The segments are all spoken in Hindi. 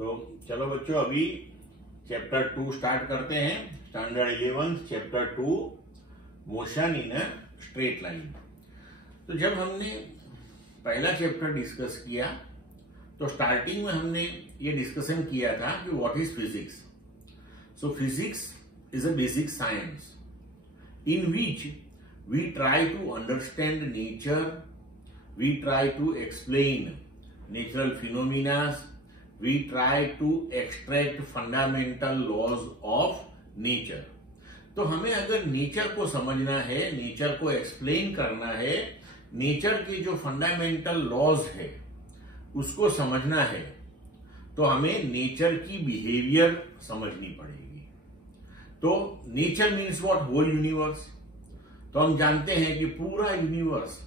तो चलो बच्चों, अभी चैप्टर 2 स्टार्ट करते हैं। Standard 11 chapter 2 motion in a straight line. तो जब हमने पहला चैप्टर डिस्कस किया तो स्टार्टिंग में हमने ये डिस्कशन किया था कि what is physics. So physics is a basic science in which we try to understand nature, we try to explain natural phenomena, we try to extract fundamental laws of nature। तो हमें अगर नेचर को समझना है, नेचर को एक्सप्लेन करना है, नेचर के जो फंडामेंटल लॉज है उसको समझना है, तो हमें नेचर की बिहेवियर समझनी पड़ेगी। तो nature means what? Whole universe. तो हम जानते हैं कि पूरा यूनिवर्स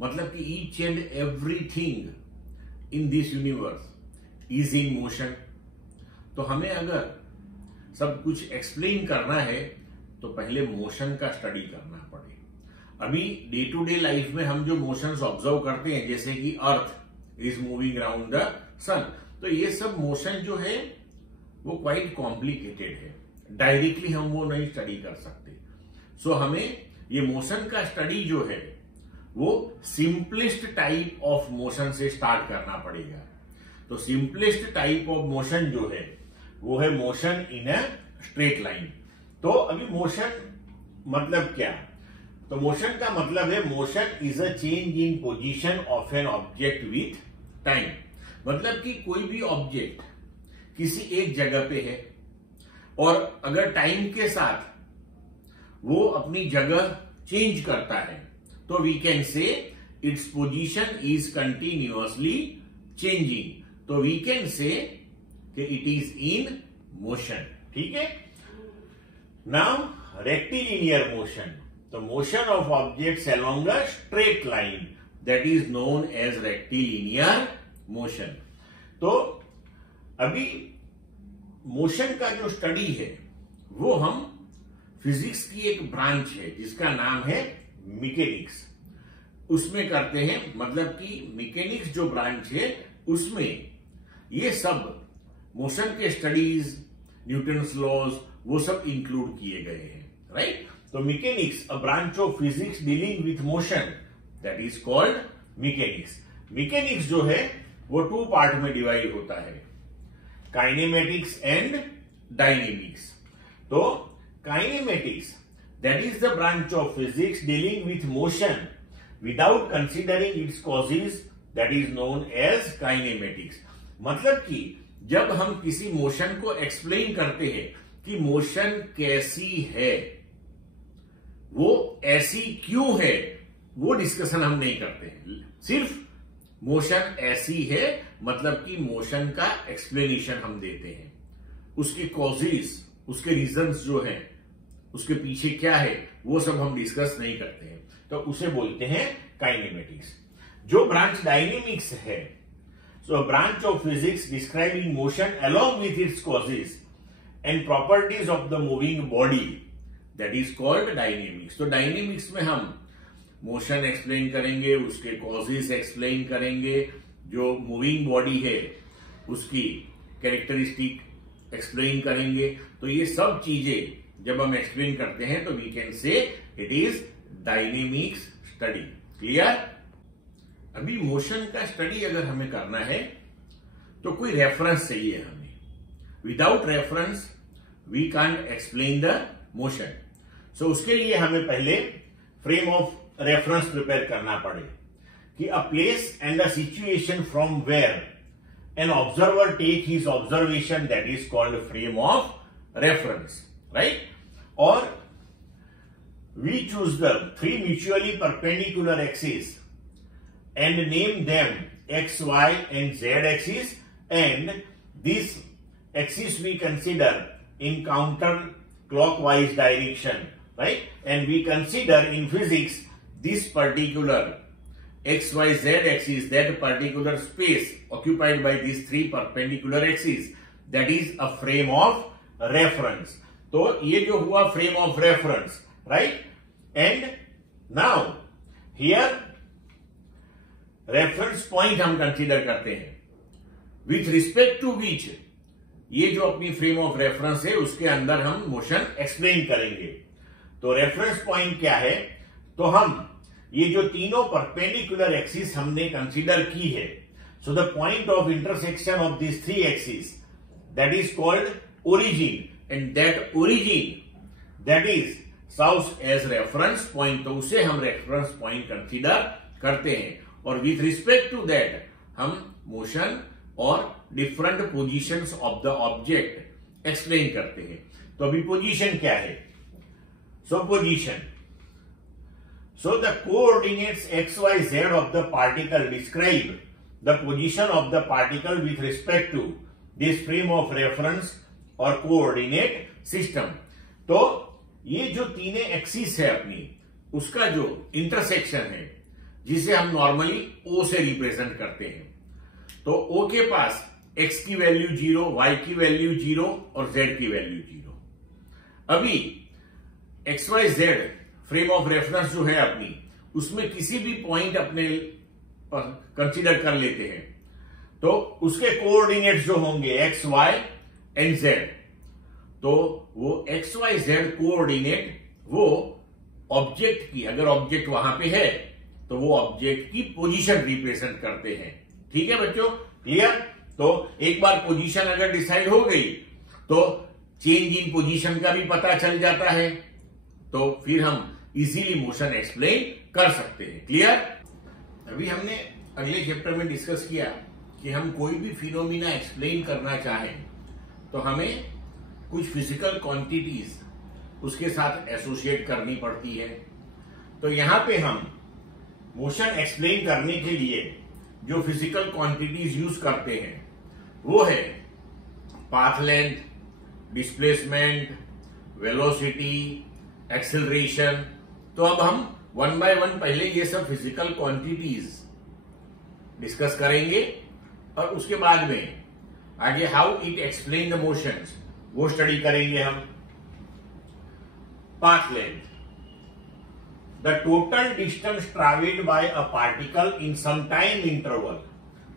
मतलब कि each and everything in this universe is in motion. तो हमें अगर सब कुछ एक्सप्लेन करना है तो पहले मोशन का स्टडी करना पड़े। अभी डे टू डे लाइफ में हम जो मोशंस ऑब्जर्व करते हैं, जैसे कि earth is moving around the sun, तो ये सब मोशन जो है वो क्वाइट कॉम्प्लिकेटेड है, डायरेक्टली हम वो नहीं स्टडी कर सकते। सो हमें ये मोशन का स्टडी जो है वो सिंपलेस्ट टाइप ऑफ मोशन से स्टार्ट करना पड़ेगा। तो सिंपलेस्ट टाइप ऑफ मोशन जो है वो है motion in a straight line. तो अभी मोशन मतलब क्या? तो मोशन का मतलब है motion is a change in position of an object with time. मतलब कि कोई भी ऑब्जेक्ट किसी एक जगह पे है और अगर टाइम के साथ वो अपनी जगह चेंज करता है तो we can say its position is continuously changing. तो वी कैन से कि इट इज इन मोशन। ठीक है। नाउ रेक्टिलिनियर मोशन, तो motion of objects along a straight line, that is known as rectilinear motion. तो अभी मोशन का जो स्टडी है वो हम फिजिक्स की एक ब्रांच है जिसका नाम है मैकेनिक्स, उसमें करते हैं। मतलब कि मैकेनिक्स जो ब्रांच है उसमें ये सब मोशन के स्टडीज, न्यूटन्स लॉज, वो सब इंक्लूड किए गए हैं, राइट। तो mechanics a branch of physics dealing with motion, that is called mechanics. Mechanics जो है वो 2 पार्ट में डिवाइड होता है, काइनेमेटिक्स एंड डायनेमिक्स। तो kinematics, that is the branch of physics dealing with motion without considering its causes, that is known as kinematics। मतलब कि जब हम किसी मोशन को एक्सप्लेन करते हैं कि मोशन कैसी है, वो ऐसी क्यों है, वो डिस्कशन हम नहीं करते हैं। सिर्फ मोशन ऐसी है मतलब कि मोशन का एक्सप्लेनेशन हम देते हैं, उसके कॉजेस, उसके रीजंस जो हैं, उसके पीछे क्या है, वो सब हम डिस्कस नहीं करते हैं। तो उसे बोलते हैं काइनेमेटिक्स। जो ब्रांच डायनेमिक्स है, so branch of physics describing motion along with its causes and properties of the moving body, that is called dynamics. तो डायनेमिक्स में हम मोशन एक्सप्लेन करेंगे, उसके कॉजेस एक्सप्लेन करेंगे, जो मूविंग बॉडी है उसकी कैरेक्टरिस्टिक एक्सप्लेन करेंगे। तो ये सब चीजें जब हम एक्सप्लेन करते हैं तो we can say it is dynamics study. Clear? अभी मोशन का स्टडी अगर हमें करना है तो कोई रेफरेंस चाहिए हमें। Without reference we can't explain the motion. So उसके लिए हमें पहले फ्रेम ऑफ रेफरेंस प्रिपेयर करना पड़े कि a place and a situation from where an observer take his observation, that is called frame of reference, right? Or we choose the 3 mutually perpendicular axes and name them x, y and z axis, and this axis we consider in counter-clockwise direction, right? And we consider in physics this particular XYZ axis, that particular space occupied by these 3 perpendicular axes, that is a frame of reference। तो ये जो हुआ frame of reference, right? And now here reference point हम consider करते हैं with respect to which ये जो अपनी फ्रेम ऑफ रेफरेंस है उसके अंदर हम मोशन एक्सप्लेन करेंगे। तो रेफरेंस पॉइंट क्या है? तो हम ये जो तीनों परपेंडिकुलर एक्सिस हमने कंसीडर की है, so the point of intersection of this three axis that is called origin, and that origin that is serves as reference point. तो उसे हम रेफरेंस पॉइंट कंसीडर करते हैं, और विथ रिस्पेक्ट टू दैट हम मोशन और different positions of the object explain करते हैं। तो अभी पोजीशन क्या है? So position, so the coordinates x y z of the particle describe the position of the particle with respect to this frame of reference और कोऑर्डिनेट सिस्टम। तो ये जो तीन एक्सिस है अपनी, उसका जो इंटरसेक्शन है, जिसे हम नॉर्मली ओ से रिप्रेजेंट करते हैं। तो ओ के पास x की वैल्यू 0, y की वैल्यू 0 और z की वैल्यू 0। अभी x y z frame of reference जो है अपनी, उसमें किसी भी पॉइंट अपने कंसीडर कर लेते हैं, तो उसके कोऑर्डिनेट्स जो होंगे एक्स वाई एंड जेड, तो वो एक्स वाई जेड कोऑर्डिनेट वो ऑब्जेक्ट की, अगर ऑब्जेक्ट वहां पे है तो वो ऑब्जेक्ट की पोजीशन रिप्रेजेंट करते हैं। ठीक है बच्चों, क्लियर? तो एक बार पोजीशन अगर डिसाइड हो गई तो चेंज इन पोजीशन का भी पता चल जाता है, तो फिर हम इजीली मोशन एक्सप्लेन कर सकते हैं। क्लियर? अभी हमने अगले चैप्टर में डिस्कस किया कि हम कोई भी फिनोमिना एक्सप्लेन करना चाहें तो हमें कुछ फिजिकल क्वांटिटीज उसके साथ एसोसिएट करनी पड़ती है। तो यहां पे हम मोशन एक्सप्लेन करने के लिए जो फिजिकल क्वांटिटीज यूज करते हैं वो है path length, displacement, velocity, acceleration. तो अब हम वन बाय वन पहले ये सब फिजिकल क्वांटिटीज डिस्कस करेंगे, और उसके बाद में आगे how it explain the motions वो स्टडी करेंगे हम। Path length, the total distance traveled by a particle in some time interval,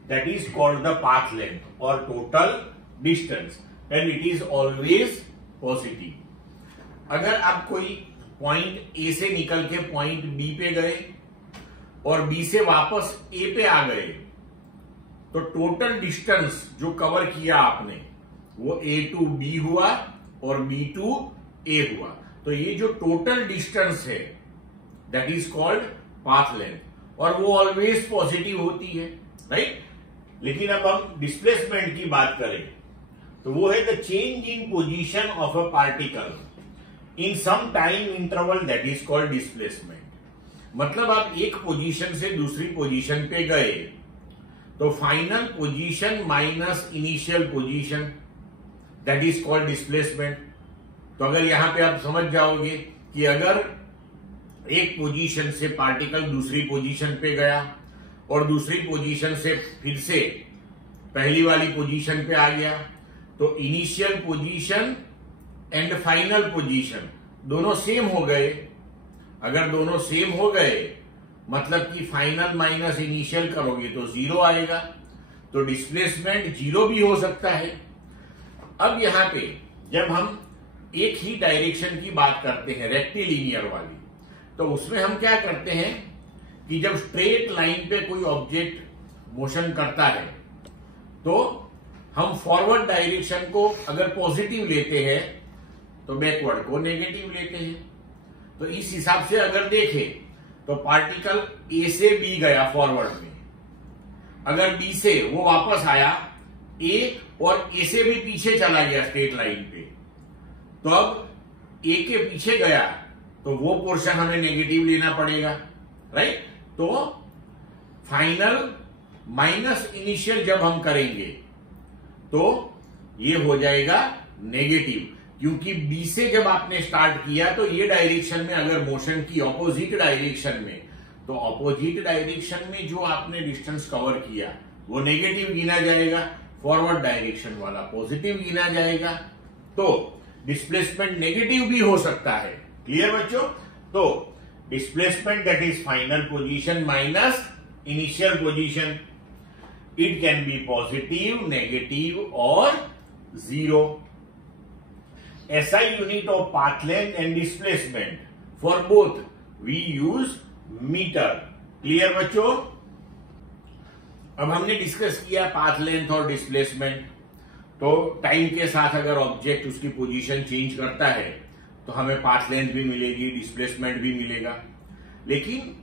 that is called the path length or total distance, and it is always positive. अगर आप कोई पॉइंट ए से निकल के पॉइंट बी पे गए और बी से वापस ए पे आ गए, तो टोटल डिस्टेंस जो कवर किया आपने वो ए टू बी हुआ और बी टू ए हुआ। तो ये जो टोटल डिस्टेंस है that is called path length, और वो ऑलवेज पॉजिटिव होती है, राइट? लेकिन अब हम डिस्प्लेसमेंट की बात करें तो वो है the change in position of a particle in some time interval, that is called displacement. मतलब आप एक पोजीशन से दूसरी पोजीशन पे गए तो final position minus initial position, that is called displacement. तो अगर यहां पे आप समझ जाओगे कि अगर एक पोजीशन से पार्टिकल दूसरी पोजीशन पे गया और दूसरी पोजीशन से फिर से पहली वाली पोजीशन पे आ गया, तो initial position and final position दोनों सेम हो गए। अगर दोनों सेम हो गए मतलब कि फाइनल माइनस इनिशियल करोगे तो 0 आएगा, तो डिस्प्लेसमेंट 0 भी हो सकता है। अब यहां पे जब हम एक ही डायरेक्शन की बात करते हैं, रेक्टिलिनियर वाली, तो उसमें हम क्या करते हैं कि जब स्ट्रेट लाइन पे कोई ऑब्जेक्ट मोशन करता है तो हम फॉरवर्ड डायरेक्शन को अगर पॉजिटिव लेते हैं तो बैकवर्ड को नेगेटिव लेते हैं। तो इस हिसाब से अगर देखें तो पार्टिकल ए से बी गया फॉरवर्ड में, अगर बी से वो वापस आया ए और ए से भी पीछे चला गया स्ट्रेट लाइन पे, तो अब ए के पीछे गया तो वो पोर्शन हमें नेगेटिव लेना पड़ेगा, राइट? तो फाइनल माइनस इनिशियल जब हम करेंगे तो ये हो जाएगा नेगेटिव, क्योंकि बी से जब आपने स्टार्ट किया तो ये डायरेक्शन में अगर मोशन की ऑपोजिट डायरेक्शन में, तो ऑपोजिट डायरेक्शन में जो आपने डिस्टेंस कवर किया वो नेगेटिव गिना जाएगा, फॉरवर्ड डायरेक्शन वाला पॉजिटिव गिना जाएगा। तो डिस्प्लेसमेंट नेगेटिव भी हो सकता है। क्लियर बच्चों? तो displacement that is final position minus initial position, it can be positive, negative और 0. SI unit of path length and displacement. For both we use meter. Clear बच्चों? अब हमने डिस्कस किया पाथ लेंथ और डिस्प्लेसमेंट. तो टाइम के साथ अगर ऑब्जेक्ट उसकी पोजीशन चेंज करता है तो हमें पाथ लेंथ भी मिलेगी, डिस्प्लेसमेंट भी मिलेगा. लेकिन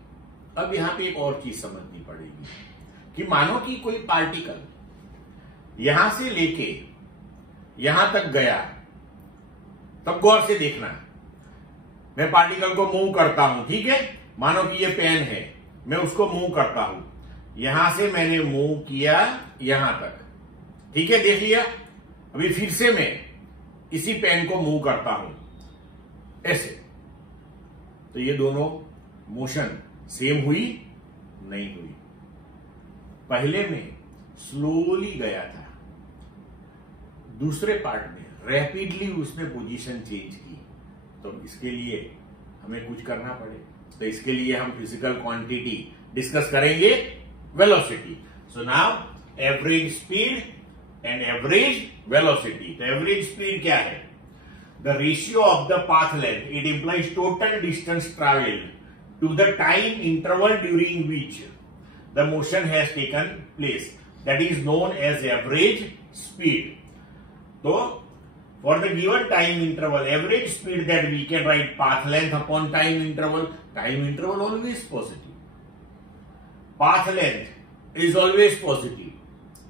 अब यहां पे एक और चीज समझनी पड़ेगी कि मानो कि कोई पार्टिकल यहां से लेके यहां तक गया. तब गौर से देखना, मैं पार्टिकल को मूव करता हूं, ठीक है. मानो कि ये पेन है, मैं उसको मूव करता हूं. यहां से मैंने मूव किया यहां तक, ठीक है, देख लिया. अभी फिर से मैं इसी पेन को मूव करता हूं ऐसे. तो ये दोनों मोशन सेम हुई? नहीं हुई. पहले में स्लोली गया था, दूसरे पार्ट में रैपिडली उसने पोजीशन चेंज की. तो इसके लिए हमें कुछ करना पड़े. तो इसके लिए हम फिजिकल क्वांटिटी डिस्कस करेंगे, velocity. So now average speed and average velocity. तो एवरेज स्पीड क्या है? The ratio of the path length. It implies total distance travelled to the time interval during which the motion has taken place. That is known as average speed. तो for the given time interval, average speed that we can write path length upon time interval always positive. Path length is always positive.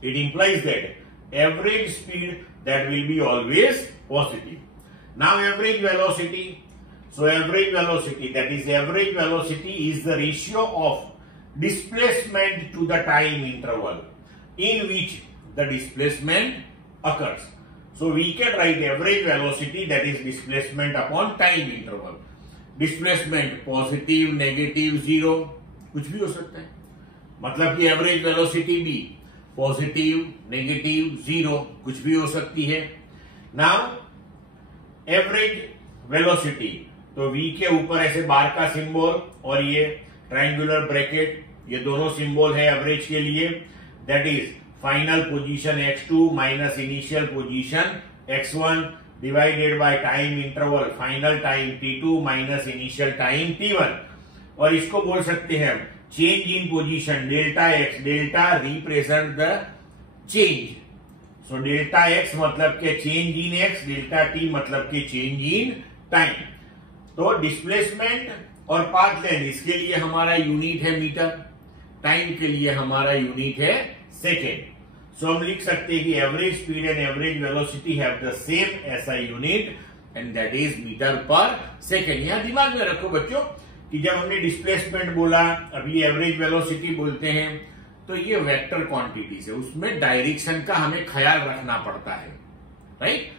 It implies that average speed that will be always positive. Now average velocity. So average velocity, that is average velocity is the ratio of displacement to the time interval in which the displacement occurs. So we can write average velocity, that is displacement upon time interval. Displacement positive, negative, 0 कुछ भी हो सकता है. मतलब कि एवरेज वेलोसिटी भी पॉजिटिव, नेगेटिव, 0 कुछ भी हो सकती है. नाउ एवरेज वेलोसिटी, तो v के ऊपर ऐसे बार का सिंबल और ये ट्रायंगुलर ब्रैकेट, ये दोनों सिंबल है एवरेज के लिए. That is final position x2 minus initial position x1 divided by time interval final time t2 minus initial time t1. और इसको बोल सकते हैं change in position delta x. Delta represent the change. So delta x मतलब के change in x, delta t मतलब के चेंज इन टाइम. तो डिस्प्लेसमेंट और पाथ लेंथ, इसके लिए हमारा यूनिट है मीटर, टाइम के लिए हमारा यूनिट है सेकेंड. सो हम लिख सकते हैं कि average speed and average velocity have the same SI unit and that is metre per second. यहां दिमाग में रखो बच्चों कि जब हमने डिस्प्लेसमेंट बोला, अभी एवरेज वेलोसिटी बोलते हैं, तो ये वेक्टर क्वांटिटीज है, उसमें डायरेक्शन का हमें ख्याल रखना पड़ता है, राइट.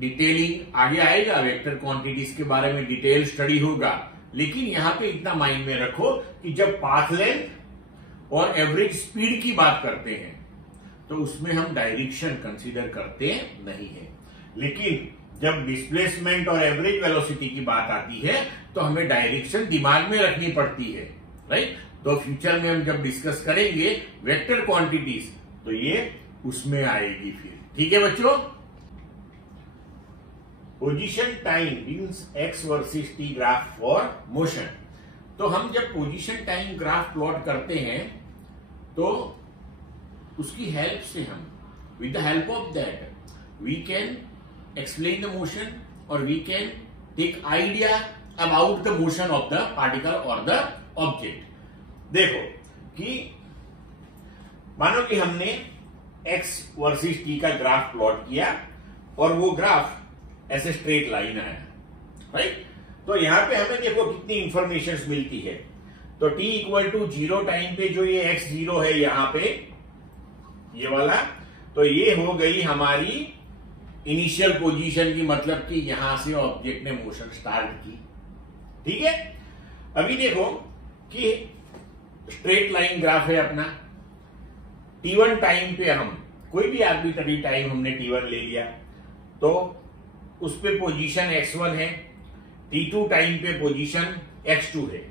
डिटेलिंग आगे आएगा, वेक्टर क्वांटिटीज के बारे में डिटेल स्टडी होगा. लेकिन यहां पे इतना माइंड में रखो कि जब पाथ लेंथ और एवरेज स्पीड की बात करते हैं तो उसमें हम डायरेक्शन कंसीडर करते नहीं है. लेकिन जब डिस्प्लेसमेंट और एवरेज वेलोसिटी की बात आती है तो हमें डायरेक्शन दिमाग में रखनी पड़ती है, राइट. तो फ्यूचर में हम जब डिस्कस करेंगे वेक्टर क्वांटिटीज तो ये उसमें आएगी फिर. ठीक है बच्चों. Position time means x versus t graph for motion. तो हम जब पोजीशन टाइम ग्राफ प्लॉट करते हैं तो उसकी हेल्प से हम, with the help of that we can explain the motion और we can take idea about the motion of the particle और द ऑब्जेक्ट. देखो कि मानो कि हमने एक्स वर्सेस टी का ग्राफ प्लॉट किया और वो ग्राफ ऐसे स्ट्रेट लाइन आया, राइट. तो यहां पे हमें देखो कितनी इंफॉर्मेशन मिलती है. तो t इक्वल टू 0 टाइम पे जो ये x0 है यहां पे ये वाला, तो ये हो गई हमारी इनिशियल पोजीशन की, मतलब कि यहां से ऑब्जेक्ट ने मोशन स्टार्ट की. ठीक है. अभी देखो कि स्ट्रेट लाइन ग्राफ है अपना. t1 टाइम पे हम कोई भी आर्बिट्ररी टाइम हमने t1 ले लिया तो उस पे पोजीशन x1 है. t2 टाइम पे पोजीशन x2 है.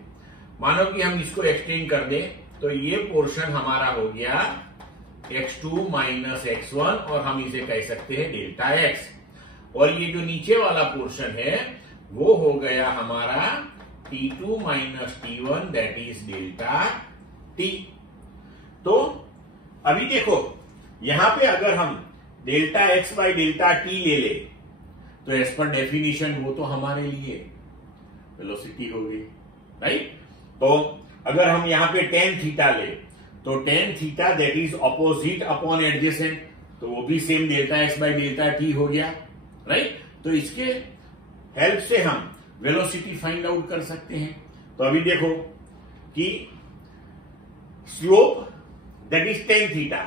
मानो कि हम इसको एक्सटेंड कर दें तो ये पोर्शन हमारा हो गया x2 माइनस x1 और हम इसे कह सकते हैं डेल्टा x। और ये जो नीचे वाला पोर्शन है वो हो गया हमारा t2 minus t1 that is delta t। तो अभी देखो यहां पे अगर हम delta x by delta t ले ले तो एज पर डेफिनेशन वो तो हमारे लिए वेलोसिटी होगी, राइट। तो अगर हम यहां पे टेन थीटा ले तो ten theta that is opposite upon adjacent, तो वो भी same delta x by delta T हो गया, राइट। तो इसके हेल्प से हम वेलोसिटी फाइंड आउट कर सकते हैं। तो अभी देखो कि slope that is tan theta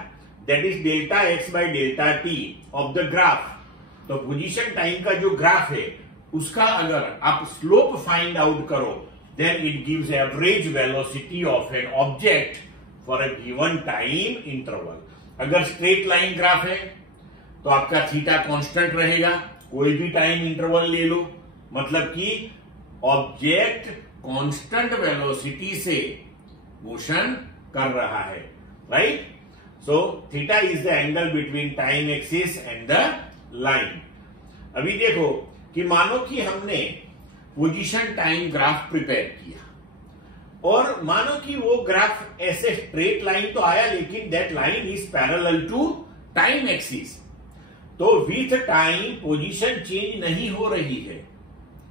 that is delta x by delta t of the graph. तो पोजीशन टाइम का जो ग्राफ है उसका अगर आप स्लोप फाइंड आउट करो then it gives average velocity of an object for a given time interval. अगर स्ट्रेट लाइन ग्राफ है तो आपका थीटा कांस्टेंट रहेगा, कोई भी टाइम इंटरवल ले लो, मतलब कि ऑब्जेक्ट कांस्टेंट वेलोसिटी से मोशन कर रहा है, right. So theta is the angle between time axis and the line. अभी देखो कि मानो कि हमने पोजीशन टाइम ग्राफ प्रिपेयर किया और मानो कि वो ग्राफ ऐसे स्ट्रेट लाइन तो आया लेकिन that line is parallel to time axis. तो विथ टाइम पोजीशन चेंज नहीं हो रही है,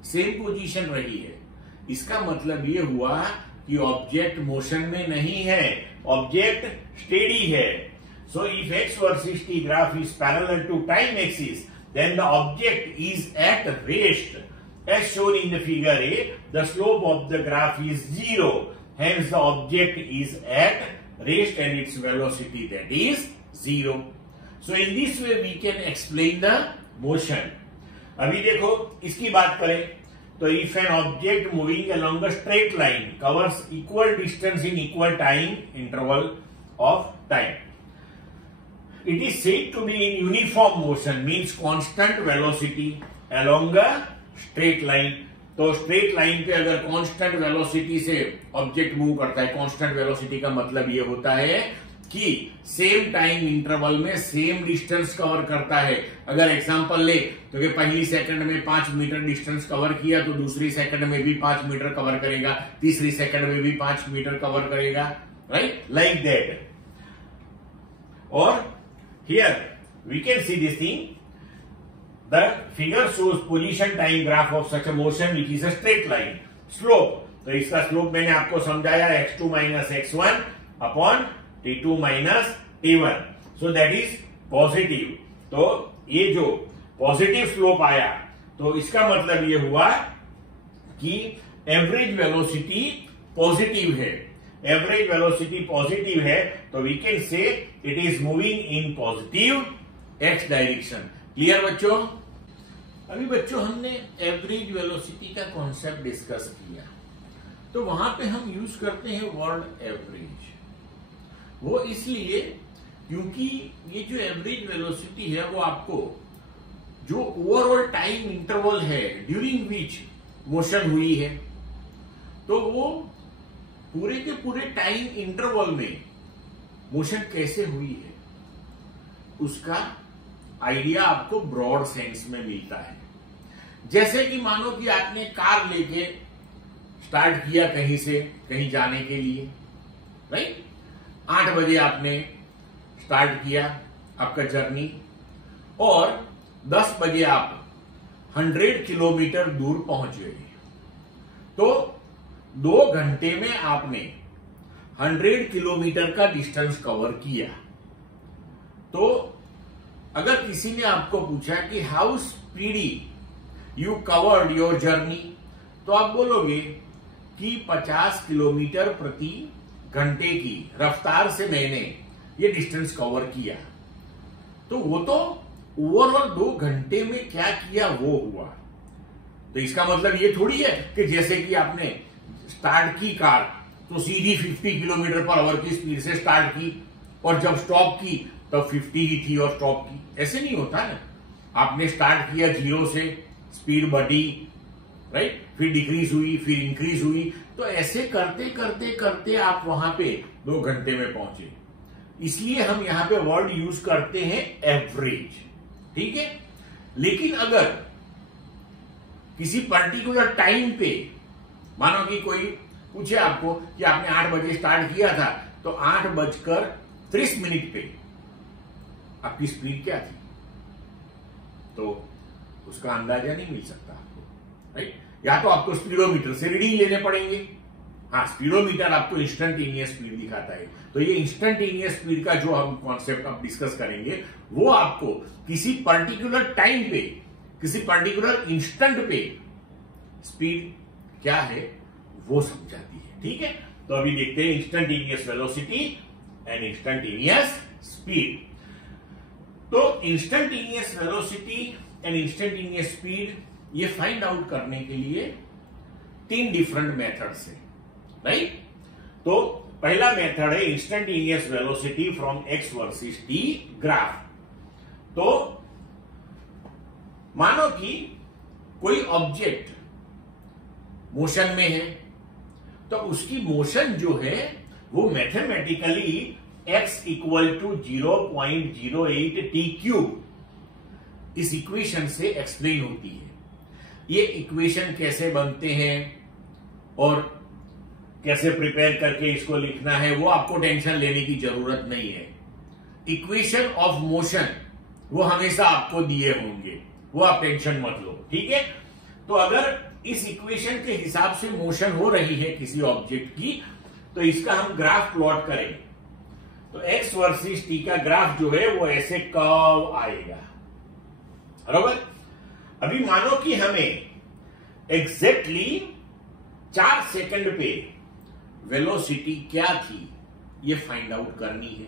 सेम पोजीशन रही है। इसका मतलब ये हुआ कि ऑब्जेक्ट मोशन में नहीं है, ऑब्जेक्ट स्टेडी है। So if x versus t graph is parallel to time axis then the object is at rest. As shown in the figure A, the slope of the graph is 0. Hence the object is at rest and its velocity that is 0. So in this way we can explain the motion. अभी देखो इसकी बात करें तो if an object moving along a straight line covers equal distance in equal time interval of time, it is said to be in uniform motion, means constant velocity along a straight line. तो स्ट्रेट लाइन पे अगर कांस्टेंट वेलोसिटी से ऑब्जेक्ट मूव करता है, कांस्टेंट वेलोसिटी का मतलब ये होता है कि सेम टाइम इंटरवल में सेम डिस्टेंस कवर करता है। अगर एग्जांपल ले तो कि पहली सेकंड में 5 मीटर डिस्टेंस कवर किया तो दूसरी सेकंड में भी 5 मीटर कवर करेगा, तीसरी सेकंड में भी 5 मीटर कवर करेगा, राइट, लाइक दैट। और here we can see this thing. The figure shows position time graph of such a motion which is a straight line. Slope, तो इसका स्लोप मैंने आपको समझाया x2 minus x1 upon t2 minus t1, so that is positive. तो ये जो पॉजिटिव स्लोप आया तो इसका मतलब ये हुआ कि एवरेज वेलोसिटी पॉजिटिव है। एवरेज वेलोसिटी पॉजिटिव है तो we can say it is moving in positive x direction. Clear बच्चों? अभी बच्चों हमने एवरेज वेलोसिटी का कॉन्सेप्ट डिस्कस किया तो वहां पे हम यूज करते हैं वर्ड एवरेज। वो इसलिए क्योंकि ये जो एवरेज वेलोसिटी है वो आपको जो ओवरऑल टाइम इंटरवल है ड्यूरिंग विच मोशन हुई है तो वो पूरे के पूरे टाइम इंटरवल में मोशन कैसे हुई है उसका आइडिया आपको ब्रॉड सेंस में मिलता है। जैसे कि मानो कि आपने कार लेके स्टार्ट किया कहीं से कहीं जाने के लिए, राइट। 8 बजे आपने स्टार्ट किया आपका जर्नी और 10 बजे आप 100 किलोमीटर दूर पहुंच गए। तो 2 घंटे में आपने 100 किलोमीटर का डिस्टेंस कवर किया। तो अगर किसी ने आपको पूछा कि how speedy you covered your journey तो आप बोलोगे कि 50 किलोमीटर प्रति घंटे की रफ्तार से मैंने ये डिस्टेंस कवर किया। तो वो तो ओवरऑल 2 घंटे में क्या किया वो हुआ। तो इसका मतलब ये थोड़ी है कि जैसे कि आपने स्टार्ट की कार तो सीधी 50 किलोमीटर पर आवर की स्पीड से स्टार्ट की और जब स्टॉप की तब 50 ही थी और स्टॉप की, ऐसे नहीं होता ना। आपने स्टार्ट किया 0 से, स्पीड बढ़ी, राइट, फिर डिक्रीज हुई, फिर इंक्रीज हुई, तो ऐसे करते करते करते आप वहां पे 2 घंटे में पहुंचे। इसलिए हम यहां पे वर्ड यूज करते हैं एवरेज, ठीक है। लेकिन अगर किसी पर्टिकुलर टाइम पे, मानो कि कोई पूछे आपको कि आपने 8 बजे स्टार्ट किया था, तो 8:30 पे आपकी स्पीड क्या थी, तो उसका अंदाजा नहीं मिल सकता आपको, राइट। या तो आपको स्पीडोमीटर से रीडिंग लेने पड़ेंगे। हाँ, स्पीडोमीटर आपको इंस्टेंटेनियस स्पीड दिखाता है, तो ये इंस्टेंटेनियस स्पीड का जो हम कॉन्सेप्ट अब डिस्कस करेंगे, वो आपको किसी पर्टिकुलर टाइम पे, किसी पर्टिकुलर इंस्टेंट पे स्पीड क्या है वो समझाती है, ठीक है। तो अभी देखते हैं instantaneous velocity and instantaneous speed. तो instantaneous velocity and instantaneous speed ये फाइंड आउट करने के लिए 3 डिफरेंट मेथड्स है, राइट। तो पहला मेथड है instantaneous velocity from x versus t graph. तो मानो कि कोई ऑब्जेक्ट मोशन में है, तो उसकी मोशन जो है वो मैथमेटिकली x = 0.08 t क्यूब इस इक्वेशन से एक्सप्लेन होती है। ये इक्वेशन कैसे बनते हैं और कैसे प्रिपेयर करके इसको लिखना है, वो आपको टेंशन लेने की जरूरत नहीं है। इक्वेशन ऑफ मोशन वो हमेशा आपको दिए होंगे, वो आप टेंशन मत लो, ठीक है। तो अगर इस इक्वेशन के हिसाब से मोशन हो रही है किसी ऑब्जेक्ट की, तो इसका हम ग्राफ प्लॉट करें, तो एक्स वर्सेस टी का ग्राफ जो है वो ऐसे कर्व आएगा, बराबर। अभी मानो कि हमें एग्जैक्टली 4 सेकंड पे वेलोसिटी क्या थी ये फाइंड आउट करनी है,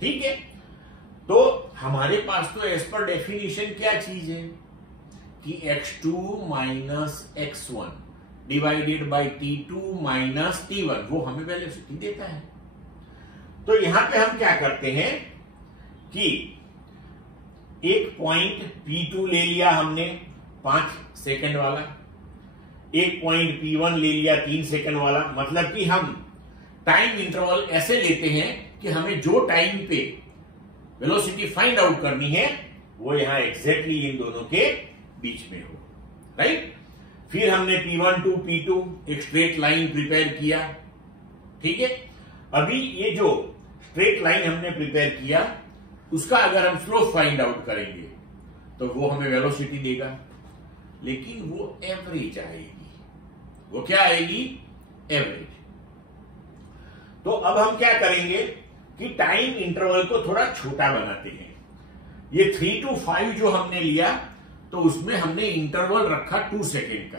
ठीक है। तो हमारे पास तो एज पर डेफिनेशन क्या चीज है कि x2 - x1 divided by t2 - t1, वो हमें वेलोसिटी देता है। तो यहां पे हम क्या करते हैं कि एक पॉइंट P2 ले लिया हमने 5 सेकंड वाला, एक पॉइंट P1 ले लिया 3 सेकंड वाला। मतलब कि हम टाइम इंटरवल ऐसे लेते हैं कि हमें जो टाइम पे वेलोसिटी फाइंड आउट करनी है वो यहां एग्जैक्टली इन दोनों के बीच में हो, राइट। फिर हमने P1 to P2 एक स्ट्रेट लाइन प्रिपेयर किया, ठीक है। अभी ये जो स्ट्रेट लाइन हमने प्रिपेयर किया, उसका अगर हम स्लोप फाइंड आउट करेंगे तो वो हमें वेलोसिटी देगा, लेकिन वो एवरेज आएगी। वो क्या आएगी? एवरेज। तो अब हम क्या करेंगे कि टाइम इंटरवल को थोड़ा छोटा बनाते हैं। ये 3 to 5 जो हमने लिया, तो उसमें हमने इंटरवल रखा 2 सेकेंड का।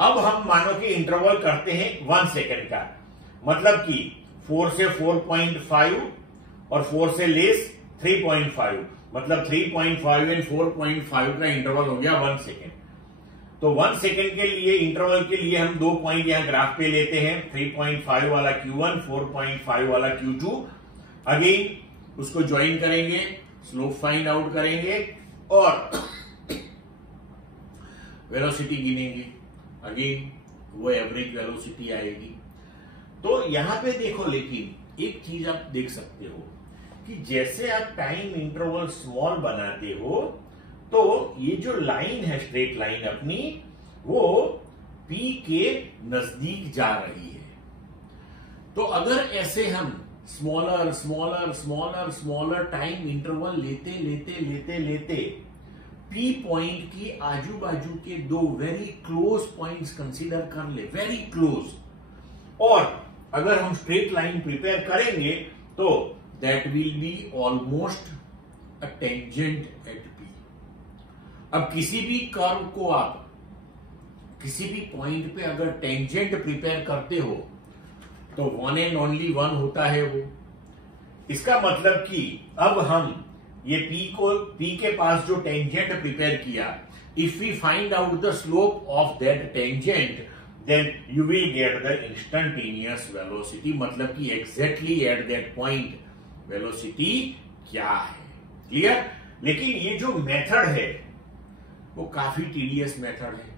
अब हम मानो कि इंटरवल करते हैं 1 सेकेंड का, मतलब कि 4 से 4.5 और 4 से लेस 3.5, मतलब 3.5 एंड 4.5 का इंटरवल हो गया 1 सेकेंड। तो 1 सेकेंड के लिए इंटरवल के लिए हम 2 पॉइंट यहां ग्राफ पे लेते हैं, 3.5 वाला Q1, 4.5 वाला Q2। अगेन उसको ज्वाइन करेंगे, स्लोप फाइंड आउट करेंगे और वेलोसिटी गिनेंगे। अगेन वो एवरेज वेलोसिटी आएगी। तो यहां पे देखो, लेकिन एक चीज आप देख सकते हो कि जैसे आप टाइम इंटरवल स्मॉल बनाते हो, तो ये जो लाइन है स्ट्रेट लाइन अपनी, वो P के नजदीक जा रही है। तो अगर ऐसे हम smaller smaller smaller smaller time interval लेते लेते लेते लेते P पॉइंट की आजू बाजू के 2 वेरी क्लोज पॉइंट्स कंसीडर कर ले, वेरी क्लोज, और अगर हम स्ट्रेट लाइन प्रिपेयर करेंगे तो that will be almost a tangent at P। अब किसी भी कर्व को आप किसी भी पॉइंट पे अगर टेंजेंट प्रिपेयर करते हो तो 1 एंड ओनली 1 होता है वो। इसका मतलब कि अब हम ये P के पास जो टेंजेंट प्रिपेयर किया, if we find out the slope of that tangent, then you will get the instantaneous velocity. मतलब कि exactly at that point velocity क्या है। क्लियर? लेकिन ये जो मेथड है वो काफी टीडियस मेथड है,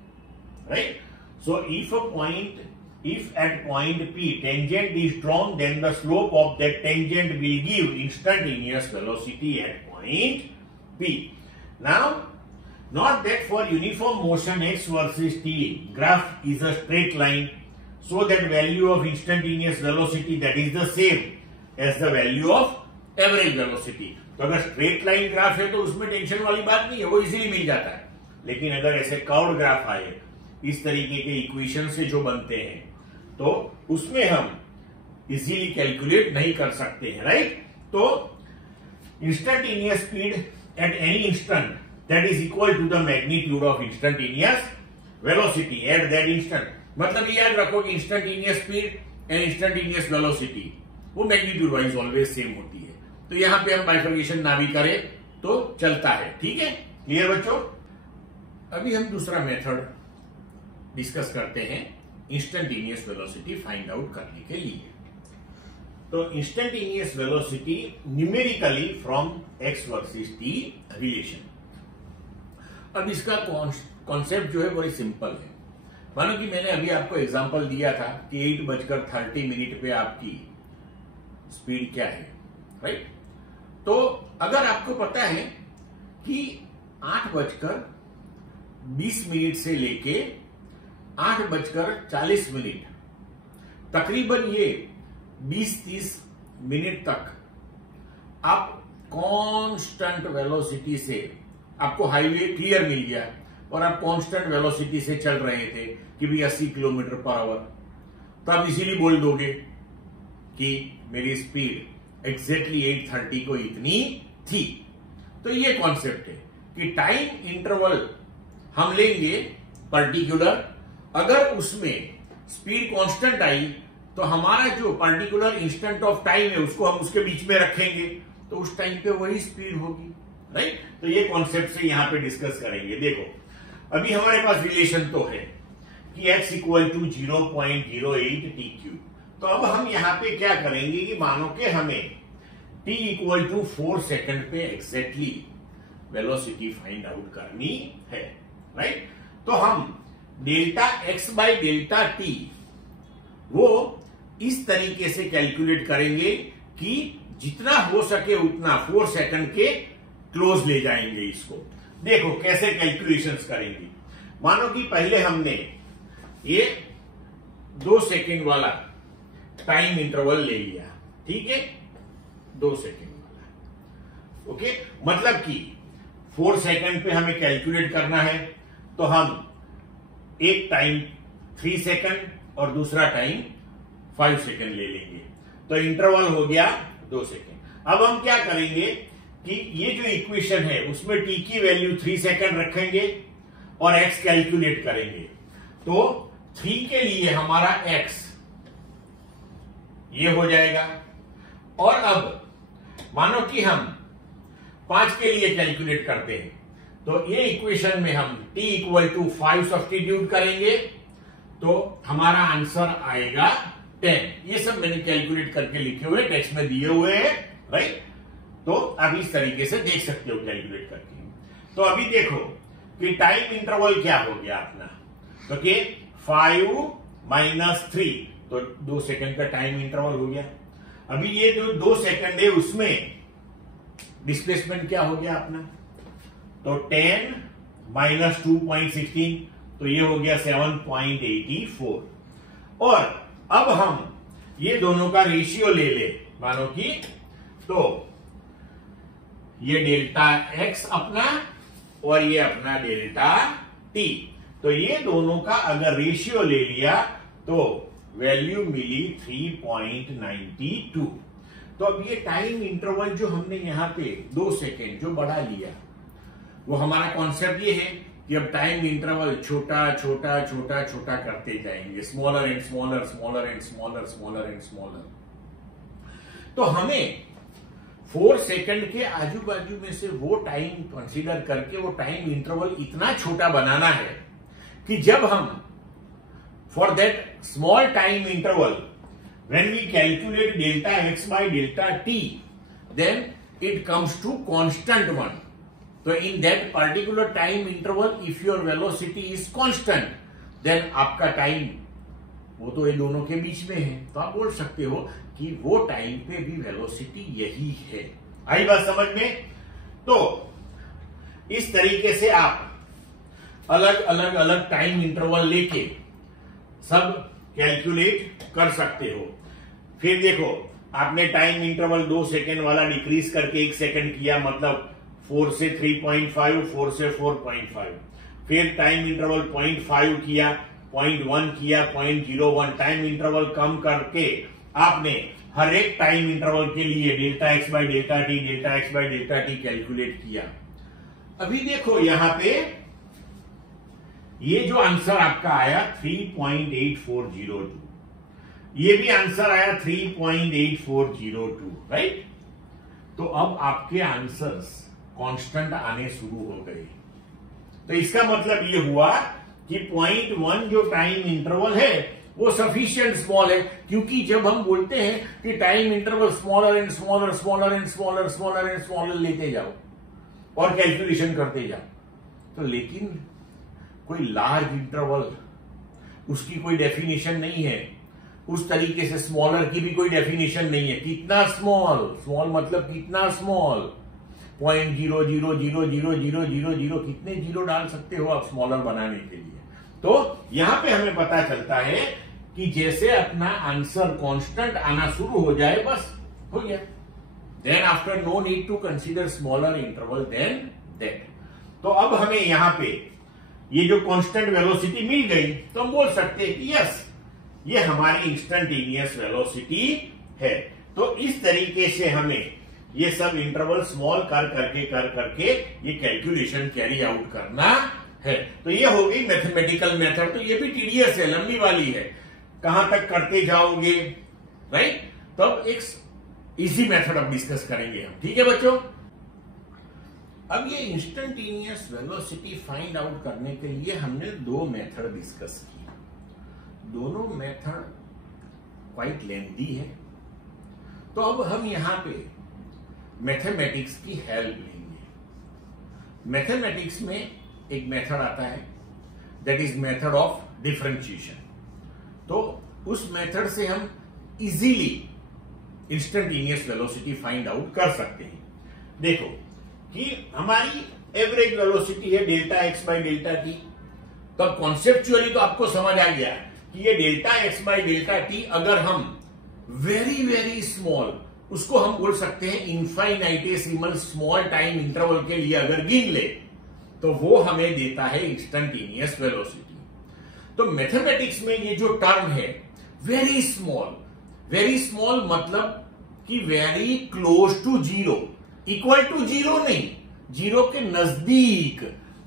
right. So if a point if at point P tangent is drawn, then the slope of that tangent will give instantaneous velocity at point P. Now, not that for uniform motion x versus t, graph is a straight line, so that value of instantaneous velocity that is the same as the value of average velocity. तो अगर स्ट्रेट लाइन ग्राफ है तो उसमें टेंशन वाली बात नहीं है, वो इजीली मिल जाता है. लेकिन अगर ऐसे कर्व्ड ग्राफ आए इस तरीके के इक्वेशन से जो बनते हैं, तो उसमें हम इजीली कैलकुलेट नहीं कर सकते हैं, राइट. तो instantaneous speed at any instant that is equal to the magnitude of instantaneous velocity at that instant. मतलब ये याद रखो कि instantaneous speed and instantaneous velocity वो मैग्नीट्यूड वाइज ऑलवेज सेम होती है. तो यहां पे हम बाइफर्केशन ना भी करें तो चलता है. ठीक है, क्लियर बच्चों. अभी हम दूसरा मेथड डिस्कस करते हैं इंस्टेंटेनियस वेलोसिटी फाइंड आउट करने के लिए. तो instantaneous velocity numerically from x versus T relation. अब इसका कॉन्सेप्ट जो है बड़ी सिंपल है. मानो कि मैंने अभी आपको एग्जांपल दिया था कि 8:30 पे आपकी स्पीड क्या है, राइट. तो अगर आपको पता है कि 8:20 से लेके 8:40 तकरीबन ये 20-30 मिनट तक आप कांस्टेंट वेलोसिटी से, आपको हाईवे क्लियर मिल गया और आप कांस्टेंट वेलोसिटी से चल रहे थे कि भी 80 किलोमीटर पर आवर, तो आप इसीलिए बोल दोगे कि मेरी स्पीड एग्जैक्टली 8:30 को इतनी थी. तो ये कॉन्सेप्ट है कि टाइम इंटरवल हम लेंगे पर्टिकुलर, अगर उसमें स्पीड कांस्टेंट आई तो हमारा जो पर्टिकुलर इंस्टेंट ऑफ टाइम है उसको हम उसके बीच में रखेंगे, तो उस टाइम पे वही स्पीड होगी, राइट. तो ये कॉन्सेप्ट से यहां पे डिस्कस करेंगे. देखो अभी हमारे पास रिलेशन तो है कि x इक्वल टू 0.08 t³. तो अब हम यहां पे क्या करेंगे कि मानो कि हमें t इक्वल टू 4 सेकंड पे एग्जैक्टली वेलोसिटी फाइंड आउट करनी है, राइट. तो हम delta x by delta t वो इस तरीके से कैलकुलेट करेंगे कि जितना हो सके उतना 4 सेकंड के क्लोज ले जाएंगे इसको. देखो कैसे कैलकुलेशंस करेंगे. मानो कि पहले हमने ये 2 सेकंड वाला टाइम इंटरवल ले लिया, ठीक है, 2 सेकंड वाला. ओके, मतलब कि 4 सेकंड पे हमें कैलकुलेट करना है, तो हम एक टाइम 3 सेकंड और दूसरा टाइम 5 सेकंड ले लेंगे. तो इंटरवल हो गया 2 सेकंड. अब हम क्या करेंगे कि ये जो इक्वेशन है उसमें t की वैल्यू 3 सेकंड रखेंगे और x कैलकुलेट करेंगे. तो 3 के लिए हमारा x ये हो जाएगा, और अब मानो कि हम 5 के लिए कैलकुलेट करते हैं, तो ये इक्वेशन में हम t इक्वल टू 5 सब्स्टिट्यूट करेंगे तो हमारा आंसर आएगा 10. ये सब मैंने कैलकुलेट करके लिखे हुए टेक्स्ट में दिए हुए हैं, राइट. तो आप इस तरीके से देख सकते हो कैलकुलेट करके. तो अभी देखो कि टाइम इंटरवल क्या हो गया अपना, तो कि 5 - 3, तो 2 सेकंड का टाइम इंटरवल हो गया. अभी ये जो 2 सेकंड है उसमें डिस्प्लेसमेंट क्या हो गया अपना, तो 10 - 2.16, तो ये हो गया 7.84. और अब हम ये दोनों का रेशियो ले ले, मानो कि तो ये डेल्टा x अपना और ये अपना डेल्टा t, तो ये दोनों का अगर रेशियो ले लिया तो वैल्यू मिली 3.92. तो अब ये टाइम इंटरवल जो हमने यहां पे 2 सेकेंड जो बढ़ा लिया, वो हमारा कॉन्सेप्ट ये है कि अब टाइम इंटरवल छोटा छोटा छोटा छोटा करते जाएंगे, smaller and smaller, smaller and smaller, smaller and smaller. तो हमें 4 सेकंड के आजू बाजू में से वो टाइम कंसीडर करके वो टाइम इंटरवल इतना छोटा बनाना है कि जब हम for that small time interval when we calculate delta x by delta t, then it comes to constant one. तो in that particular time interval if your velocity is constant, then आपका टाइम वो तो ये दोनों के बीच में है, तो आप बोल सकते हो कि वो टाइम पे भी वेलोसिटी यही है। आई बात समझ में? तो इस तरीके से आप अलग अलग अलग टाइम इंटरवल लेके सब कैलकुलेट कर सकते हो। फिर देखो, आपने टाइम इंटरवल 2 सेकेंड वाला डिक्रीज करके 1 सेकेंड किया, मतलब 4 से 3.5, 4 से 4.5। फिर टाइम इंटरवल 0.5 किया, 0.1 किया, 0.01। टाइम इंटरवल कम करके आपने हर एक टाइम इंटरवल के लिए delta x by delta T, delta x by delta T calculate किया। अभी देखो यहां पे ये जो आंसर आपका आया 3.8402, ये भी आंसर आया 3.8402, राइट? तो अब आपके आंसर्स कांस्टेंट आने शुरू हो गए। तो इसका मतलब ये हुआ कि 0.1 जो टाइम इंटरवल है वो सफिशिएंट स्मॉल है, क्योंकि जब हम बोलते हैं कि time interval smaller and smaller, smaller and smaller, smaller and smaller लेते जाओ और कैलकुलेशन करते जाओ, तो लेकिन कोई लार्ज इंटरवल, उसकी कोई डेफिनेशन नहीं है। उस तरीके से स्मॉलर की भी कोई डेफिनेशन नहीं है। कितना स्मॉल, स्मॉल मतलब कितना स्मॉल, 0.0000000, कितने जीरो डाल सकते हो आप स्मॉलर बनाने के लिए। तो यहां पे हमें पता चलता है कि जैसे अपना आंसर कांस्टेंट आना शुरू हो जाए, बस हो गया। Then after no need to consider smaller interval than that. तो अब हमें यहां पे ये जो कांस्टेंट वेलोसिटी मिल गई, तो हम बोल सकते हैं कि यस, ये हमारी इंस्टेंटेनियस वेलोसिटी है। तो इस तरीके से हमें ये सब इंटरवल स्मॉल कर करके ये कैलकुलेशन कैरी आउट करना है। तो ये हो गई मैथमेटिकल मेथड। तो ये भी टीडीएस है, लंबी वाली है, कहां तक करते जाओगे, राइट? तो अब एक इजी मेथड अब डिस्कस करेंगे हम, ठीक है बच्चों? अब ये इंस्टेंटेनियस वेलोसिटी फाइंड आउट करने के लिए हमने 2 मेथड डिस्कस की। दोनों मेथड क्वाइट लेंथी है। तो अब हम यहां पे मैथमेटिक्स की हेल्प लेंगे। मैथमेटिक्स में एक मेथड आता है, that is method of differentiation. तो उस मेथड से हम easily instantaneous velocity find out कर सकते हैं। देखो कि हमारी एवरेज वेलोसिटी है delta x by delta t. तो कॉन्सेप्चुअली तो आपको समझ आ गया कि ये delta x by delta T अगर हम वेरी वेरी स्मॉल, उसको हम बोल सकते हैं इनफाइनाइटेसिमल स्मॉल टाइम इंटरवल के लिए अगर गिन ले, तो वो हमें देता है इंस्टेंटेनियस वेलोसिटी। तो मैथमेटिक्स में ये जो टर्म है वेरी स्मॉल मतलब कि very close to zero, equal to zero नहीं, जीरो के नजदीक,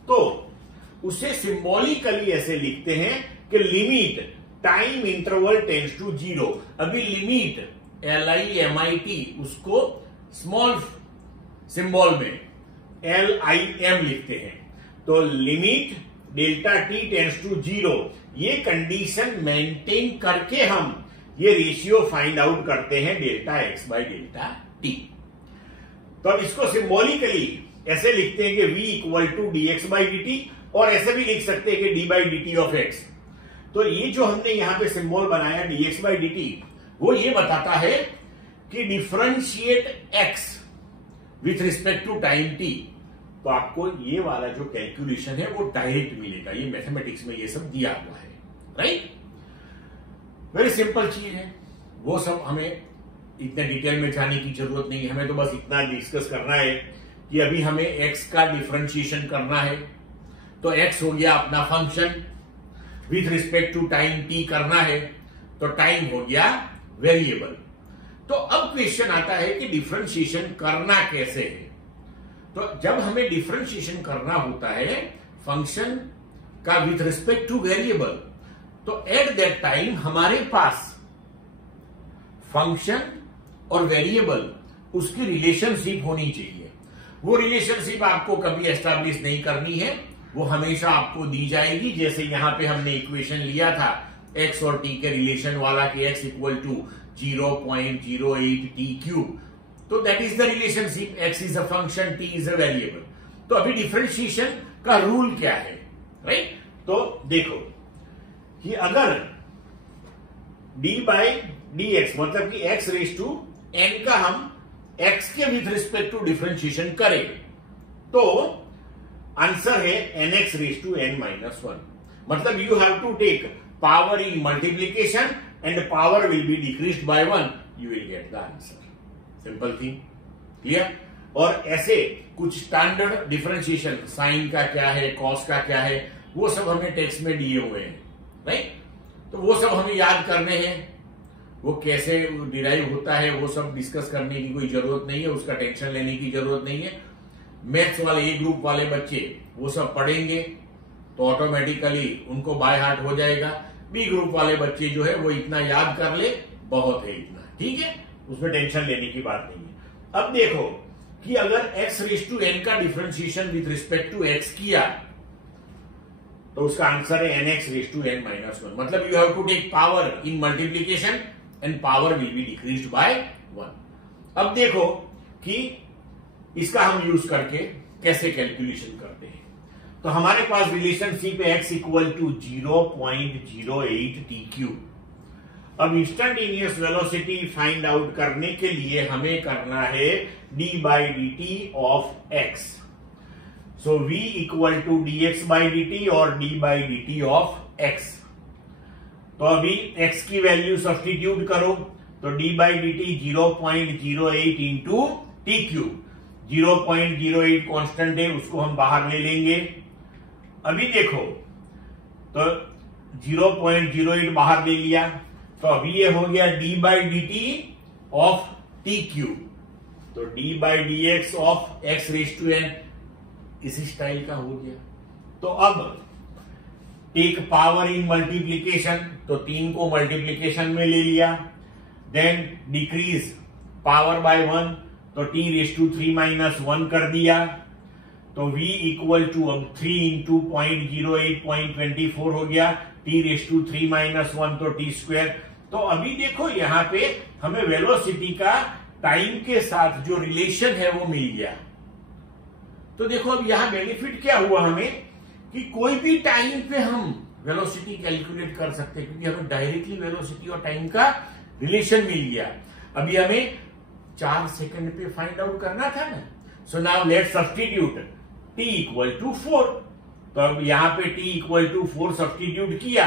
तो उसे सिंबॉलिकली ऐसे लिखते हैं कि limit time interval tends to zero. अभी लिमिट LIMIT उसको स्मॉल सिंबल में LIM लिखते हैं। तो limit delta t tends to zero, ये कंडीशन मेंटेन करके हम ये रेशियो फाइंड आउट करते हैं delta x by delta t. तो अब इसको सिंबॉलिकली ऐसे लिखते हैं कि V equal to dx by dt, और ऐसे भी लिख सकते हैं कि d by dt of x। तो ये जो हमने यहां पे सिंबल बनाया dx बाई dt, वो ये बताता है कि differentiate x with respect to time t। तो आपको ये वाला जो कैलकुलेशन है वो डायरेक्ट मिलेगा। ये मैथमेटिक्स में ये सब दिया हुआ है, राइट? वेरी सिंपल चीज है, वो सब हमें इतने डिटेल में जाने की जरूरत नहीं है। हमें तो बस इतना डिस्कस करना है कि अभी हमें x का डिफरेंशिएशन करना है। तो x हो गया अपना function, with respect to time t करना है, तो टाइम हो गया वेरिएबल। तो अब क्वेश्चन आता है कि डिफरेंशिएशन करना कैसे है। तो जब हमें डिफरेंशिएशन करना होता है फंक्शन का विथ रिस्पेक्ट टू वेरिएबल, तो एट दैट टाइम हमारे पास फंक्शन और वेरिएबल उसकी रिलेशनशिप होनी चाहिए। वो रिलेशनशिप आपको कभी एस्टैब्लिश नहीं करनी है, वो हमेशा आपको दी जाएगी। जैसे यहां पे हमने इक्वेशन लिया था x और t के रिलेशन वाला कि x equal to 0.08 t cube, तो that is the relationship, x is a function, t is a variable. तो अभी डिफरेंशिएशन का रूल क्या है, राइट? तो देखो कि अगर डी बाई डी एक्स, मतलब कि एक्स रेज टू एन का हम एक्स के विथ रिस्पेक्ट टू डिफरेंशिएशन करें तो आंसर है n x raise to n minus one. मतलब you have to take power in multiplication and power will be decreased by one, you will get the answer. Simple thing, clear. और ऐसे कुछ स्टैंडर्ड डिफरेंशिएशन, साइन का क्या है, कॉस का क्या है, वो सब हमें टेक्स्ट में दिए हुए हैं, राइट। तो वो सब हमें याद करने हैं, वो कैसे डिराइव होता है वो सब डिस्कस करने की कोई जरूरत नहीं है, उसका टेंशन लेने की जरूरत नहीं है। मैथ्स वाले ए ग्रुप वाले बच्चे वो सब पढ़ेंगे तो ऑटोमेटिकली उनको बाय हार्ट हो जाएगा। बी ग्रुप वाले बच्चे जो है वो इतना याद कर ले, बहुत है इतना, ठीक है, उसमें टेंशन लेने की बात नहीं है। अब देखो कि अगर x रेज टू n का differentiation with respect to x किया तो उसका आंसर है nx raise to n minus one. मतलब you have to take power in multiplication and power will be decreased by one. अब देखो कि इसका हम यूज करके कैसे कैलकुलेशन करते हैं। तो हमारे पास रिलेशनशिप है x equal to 0.08 t cube. अब इंस्टेंटेनियस वेलोसिटी फाइंड आउट करने के लिए हमें करना है d by d t of x। So v equal to dx by d t और d by d t of x। तो अभी x की वैल्यू सब्स्टिट्यूट करो तो d by d T 0.08 into T cube. 0.08 constant है, उसको हम बाहर ले लेंगे। अभी देखो तो 0.08 बाहर ले लिया तो अभी ये हो गया d by d t of t cube. तो d by d x of x raise to n इसी स्टाइल का हो गया। तो अब टेक पावर इन मल्टीप्लीकेशन, तो 3 को मल्टीप्लीकेशन में ले लिया, देन डिक्रीज पावर बाय 1 तो t रेज टू 3 माइनस 1 कर दिया। तो v इक्वल टू अब 3 इंटू 0.08.24 हो गया, t रेज टू 3 माइनस 1 तो t स्क्वायर। तो अभी देखो यहां पे हमें वेलोसिटी का टाइम के साथ जो रिलेशन है वो मिल गया। तो देखो अब यहां बेनिफिट क्या हुआ हमें कि कोई भी टाइम पे हम वेलोसिटी कैलकुलेट कर सकते हैं, क्योंकि हमें डायरेक्टली वेलोसिटी और टाइम का रिलेशन मिल गया। अभी हमें 4 सेकंड पे फाइंड आउट करना था ना। So now let's substitute t equal to 4। तो अब यहां पे t इक्वल टू 4 सब्स्टिट्यूट किया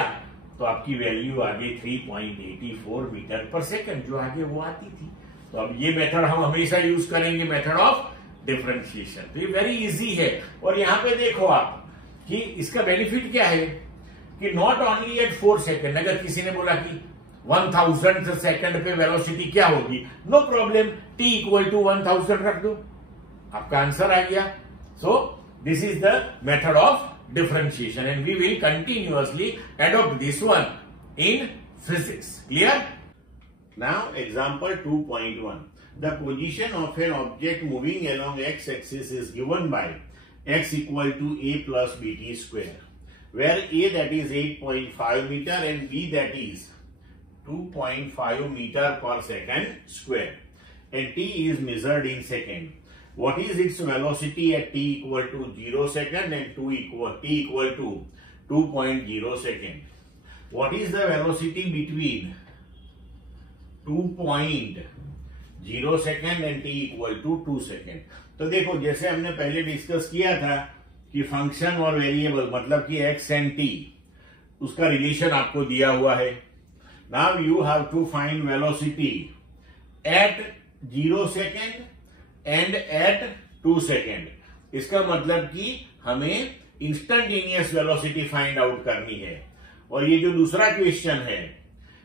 तो आपकी वैल्यू आ गई 3.84 मीटर पर सेकंड, जो आगे वो आती थी। तो अब ये मेथड हम हमेशा यूज करेंगे, मेथड ऑफ डिफरेंशिएशन। तो ये वेरी इजी है। और यहां पे देखो आप कि इसका बेनिफिट क्या है कि नॉट ओनली एट 4 सेकंड, अगर किसी ने बोला कि 1000 सेकंड पे वेलोसिटी क्या होगी, no problem, t equal to 1000 रख दो, आपका आंसर आ गया। So this is the method of differentiation and we will continuously adopt this one in physics. Clear? Now example 2.1. The position of an object moving along x-axis is given by x equal to a plus bt square, where a that is 8.5 meter and b that is 2.5 meter per second square, and t is measured in second. What is its velocity at t equal to 0 second and t equal to 2.0 second? What is the velocity between 2.0 second and t equal to 2 second? तो देखो जैसे हमने पहले डिस्कस किया था कि फंक्शन और वेरिएबल मतलब कि x एंड t, उसका रिलेशन आपको दिया हुआ है। Now you have to find velocity at 0 second and at 2 second. इसका मतलब कि हमें इंस्टेंटेनियस वेलोसिटी फाइंड आउट करनी है। और ये जो दूसरा क्वेश्चन है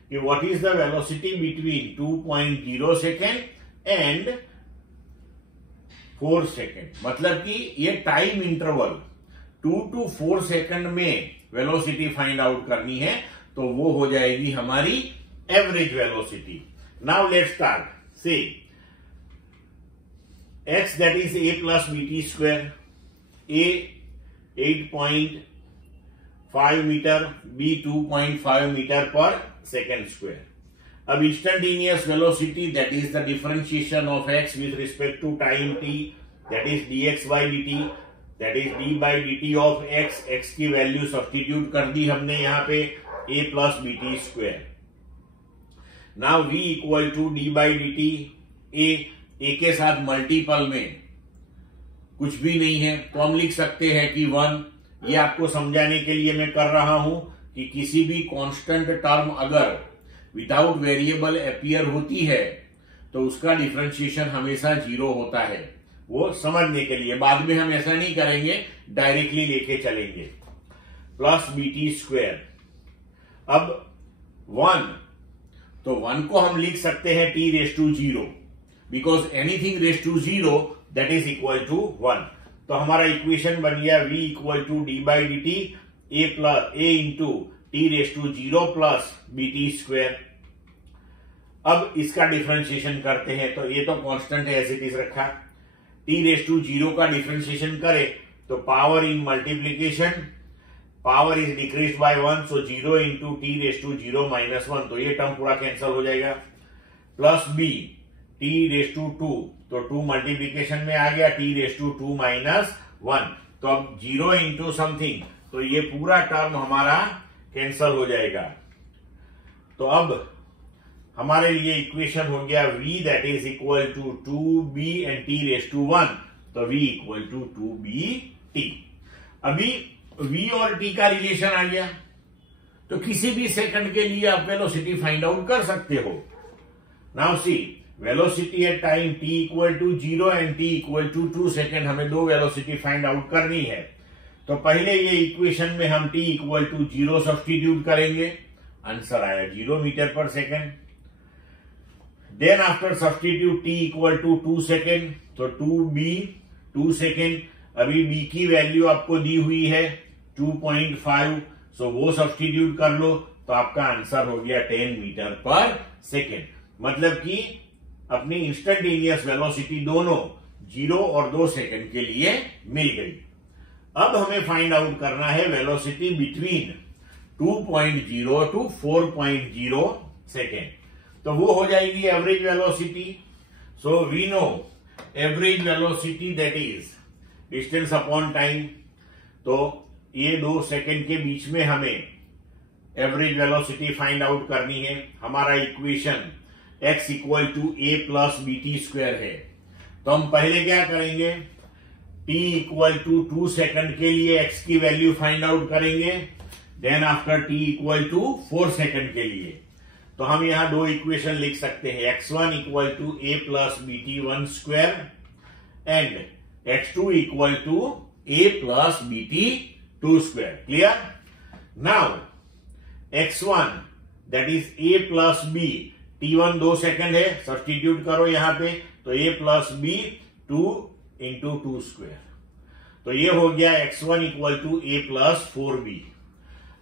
कि what is the velocity between 2.0 second and 4 second, मतलब कि ये टाइम इंटरवल 2 to 4 सेकेंड में वेलोसिटी फाइंड आउट करनी है, तो वो हो जाएगी हमारी average velocity. Now let's start. से x that is a plus bt square, a 8.5 meter, b 2.5 meter per second square. अब instantaneous velocity that is the differentiation of x with respect to time t, that is dx by dt, that is d by dt of x, x की वैल्यू सब्स्टिट्यूट कर दी हमने यहाँ पे a plus bt square। Now v equal to d by d t, a के साथ मल्टीपल में कुछ भी नहीं है तो हम लिख सकते हैं कि 1। ये आपको समझाने के लिए मैं कर रहा हूं कि किसी भी कांस्टेंट टर्म अगर विदाउट वेरिएबल अपीयर होती है तो उसका डिफरेंशिएशन हमेशा 0 होता है। वो समझने के लिए, बाद में हम ऐसा नहीं करेंगे, डायरेक्टली लेके चलेंगे। प्लस बी टी स्क्वायर, अब 1, तो 1 को हम लिख सकते हैं t raise to 0, because anything raise to 0 that is equal to 1। तो हमारा इक्वेशन बन गया v equal to d by d t a into t raise to 0 plus b t square. अब इसका डिफरेंशिएशन करते हैं, तो ये तो कांस्टेंट है, एज इट इज रखा। टी रेस टू 0 का डिफरेंशिएशन करें तो power in multiplication, power is decrease by 1, so 0 into t raise to 0 minus 1, तो ये टर्म पूरा कैंसिल हो जाएगा। Plus b t raise to 2, तो 2 मल्टीप्लीकेशन में आ गया, टी रेस टू 2 माइनस 1, तो अब 0 इंटू समथिंग, तो ये पूरा टर्म हमारा कैंसिल हो जाएगा। तो अब हमारे लिए इक्वेशन हो गया v that is equal to 2b and t raise to 1, तो v इक्वल टू 2bt। अभी v और t का रिलेशन आ गया, तो किसी भी सेकंड के लिए आप वेलोसिटी फाइंड आउट कर सकते हो। Now see, velocity at time t equal to 0 and t equal to 2 second, हमें दो वेलोसिटी फाइंड आउट करनी है। तो पहले ये इक्वेशन में हम t इक्वल टू 0 सब्स्टिट्यूट करेंगे, आंसर आया 0 metre per second. Then after substitute t equal to 2 second, तो 2b 2 सेकेंड। अभी b की वैल्यू आपको दी हुई है 2.5, सो वो सब्स्टिट्यूट कर लो तो आपका आंसर हो गया 10 मीटर पर सेकेंड। मतलब कि अपनी इंस्टेंटेनियस वेलोसिटी दोनों 0 और 2 सेकेंड के लिए मिल गई। अब हमें फाइंड आउट करना है वेलोसिटी बिटवीन 2.0 टू 4.0 सेकेंड, तो वो हो जाएगी average velocity. So we know average velocity that is distance upon time, तो ये 2 सेकेंड के बीच में हमें एवरेज वेलोसिटी फाइंड आउट करनी है। हमारा equation x equal to a plus b t square है, तो हम पहले क्या करेंगे, t इक्वल टू 2 सेकेंड के लिए x की वैल्यू फाइंड आउट करेंगे। Then after t equal to 4 second के लिए, तो हम यहां दो इक्वेशन लिख सकते हैं, x1 equal to a plus b t 1 square and x2 equal to a plus b t 2 square. Clear? Now x1 that is a plus b, t1 2 second है, सब्स्टिट्यूट करो यहां पे, तो a plus b 2 into 2 square, तो ये हो गया x1 equal to a plus 4b।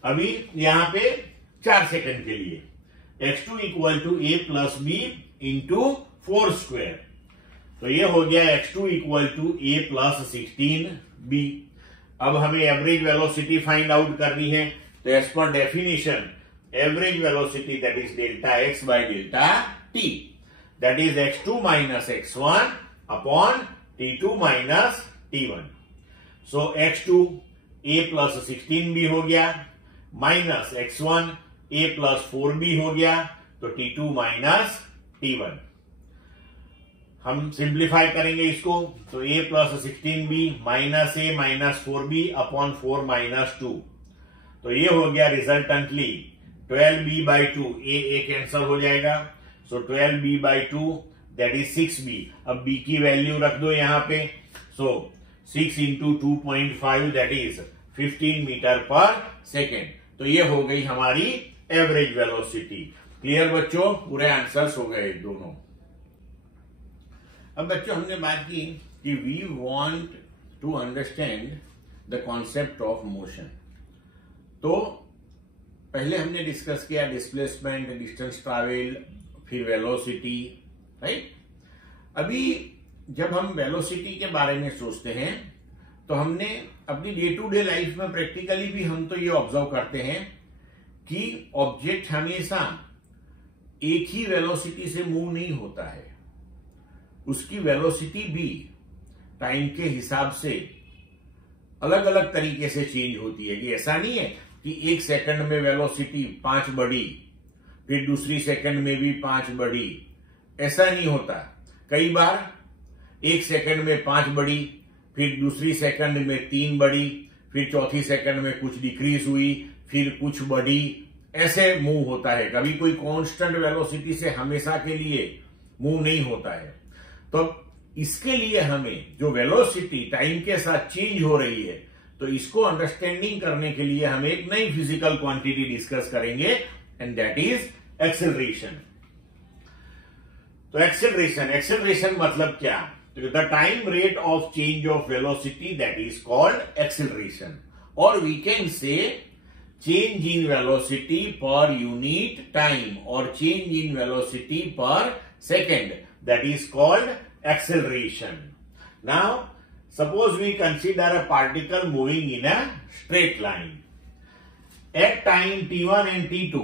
अभी यहां पे 4 सेकेंड के लिए x2 equal to a plus b into 4 square, तो ये हो गया x2 equal to a plus 16b। अब हमें एवरेज वेलोसिटी फाइंड आउट करनी है, तो as per definition average velocity that is delta x by delta t, that is x2 minus x1 upon t2 minus t1। So x2 a plus 16b हो गया, minus x1 a plus 4b हो गया, तो t2 माइनस t1। हम सिंप्लीफाई करेंगे इसको, तो a plus 16b minus a minus 4b upon 4 minus 2, तो ये हो गया resultantly 12b by 2, a cancel हो जाएगा, सो 12b by 2 that is 6b। अब b की वैल्यू रख दो यहां पे, सो 6 into 2.5 that is 15 metre per second, तो ये हो गई हमारी एवरेज वेलोसिटी। क्लियर बच्चों? पूरे आंसर्स हो गए दोनों। अब बच्चों हमने बात की कि we want to understand the concept of motion. तो पहले हमने डिस्कस किया डिस्प्लेसमेंट, डिस्टेंस ट्रैवल, फिर वेलोसिटी, राइट। अभी जब हम वेलोसिटी के बारे में सोचते हैं तो हमने अपनी डे टू डे लाइफ में प्रैक्टिकली भी हम तो ये ऑब्जर्व करते हैं कि ऑब्जेक्ट हमेशा एक ही वेलोसिटी से मूव नहीं होता है, उसकी वेलोसिटी भी टाइम के हिसाब से अलग अलग तरीके से चेंज होती है। कि ऐसा नहीं है कि 1 सेकंड में वेलोसिटी 5 बढ़ी फिर दूसरी सेकंड में भी 5 बढ़ी, ऐसा नहीं होता। कई बार एक सेकंड में 5 बढ़ी, फिर दूसरी सेकंड में 3 बढ़ी, फिर चौथी सेकंड में कुछ डिक्रीज हुई, फिर कुछ बढ़ी, ऐसे मूव होता है। कभी कोई कांस्टेंट वेलोसिटी से हमेशा के लिए मूव नहीं होता है। तो इसके लिए हमें जो वेलोसिटी टाइम के साथ चेंज हो रही है, तो इसको अंडरस्टैंडिंग करने के लिए हम एक नई फिजिकल क्वांटिटी डिस्कस करेंगे, एंड दैट इज एक्सेलरेशन। तो एक्सेलरेशन मतलब क्या? The time rate of change of velocity, that is called acceleration, और we can say change in velocity per unit time or change in velocity per second, that is called acceleration. Now suppose we consider a particle moving in a straight line at time t1 and t2.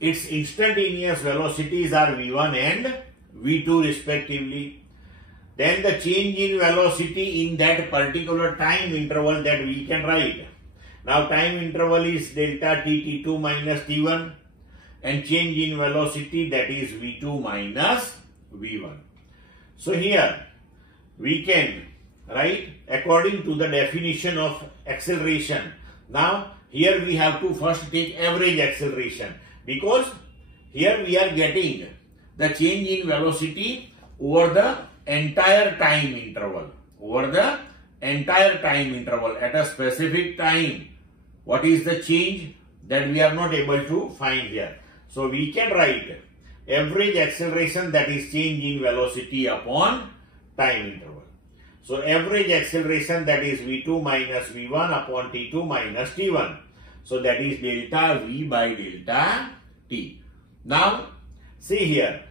Its instantaneous velocities are v1 and v2 respectively. Then the change in velocity in that particular time interval that we can write. Now time interval is delta t2 minus t1, and change in velocity, that is v2 minus v1. So here we can write according to the definition of acceleration. Now here we have to first take average acceleration, because here we are getting the change in velocity over the entire time interval, at a specific time. What is the change that we are not able to find here? So we can write average acceleration, that is change in velocity upon time interval. So average acceleration, that is v2 minus v1 upon t2 minus t1. So that is delta v by delta t. Now see here,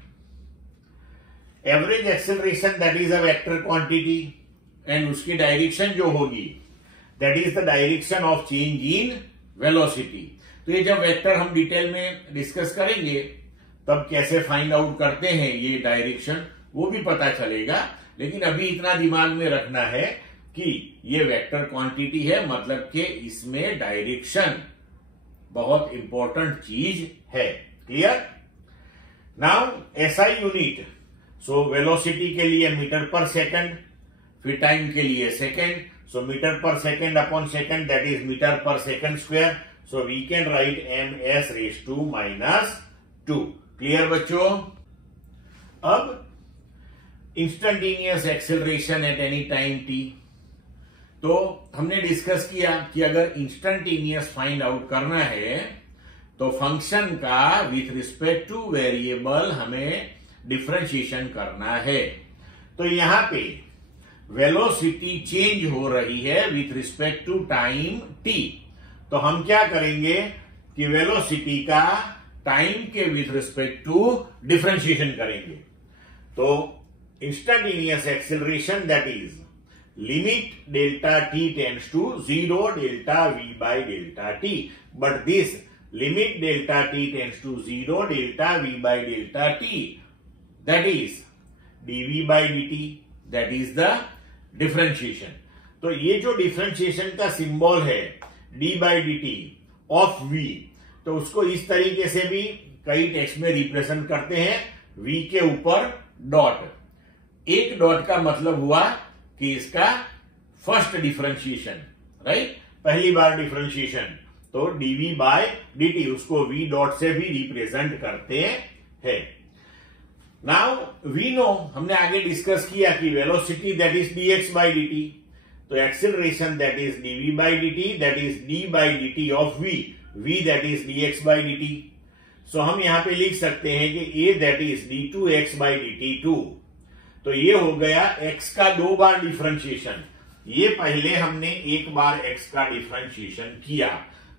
average acceleration, that is a vector quantity, and उसकी डायरेक्शन जो होगी, that is the direction of change in velocity. तो ये जब वेक्टर हम डिटेल में डिस्कस करेंगे, तब कैसे फाइंड आउट करते हैं ये डायरेक्शन, वो भी पता चलेगा। लेकिन अभी इतना दिमाग में रखना है कि ये वेक्टर क्वांटिटी है, मतलब कि इसमें डायरेक्शन बहुत इंपॉर्टेंट चीज है। Clear? Now SI unit, so velocity के लिए मीटर पर सेकंड, फिर टाइम के लिए second, so meter per second upon second, that is meter per second square. So we can write ms raised to minus 2. Clear बच्चों? अब instantaneous acceleration at any time t, तो हमने डिस्कस किया कि अगर इंस्टेंटेनियस फाइंड आउट करना है तो फंक्शन का विथ रिस्पेक्ट टू वेरिएबल हमें डिफरेंशिएशन करना है। तो यहां पे वेलोसिटी चेंज हो रही है with respect to time t, तो हम क्या करेंगे कि वेलोसिटी का टाइम के विथ रिस्पेक्ट टू डिफरेंशिएशन करेंगे। तो instantaneous acceleration, that is limit delta t tends to 0 delta v by delta t, but this limit delta t tends to 0 delta v by delta t, that is dv by dt, that is the differentiation. तो ये जो डिफरेंशिएशन का सिंबल है d by d t of v, तो उसको इस तरीके से भी कई टेक्स्ट में रिप्रेजेंट करते हैं, v के ऊपर डॉट। एक डॉट का मतलब हुआ कि इसका फर्स्ट डिफरेंशिएशन, राइट, पहली बार डिफरेंशिएशन, तो dv बाय dt, उसको v डॉट से भी रिप्रेजेंट करते हैं। नाउ वी नो, हमने आगे डिस्कस किया कि velocity that is dx by dt, तो acceleration that is dv by dt, that is d by dt of v that is dx by dt। सो हम यहां पे लिख सकते हैं कि a that is d2x by dt2। तो ये हो गया x का 2 बार डिफरेंशिएशन। ये पहले हमने एक बार x का डिफरेंशिएशन किया,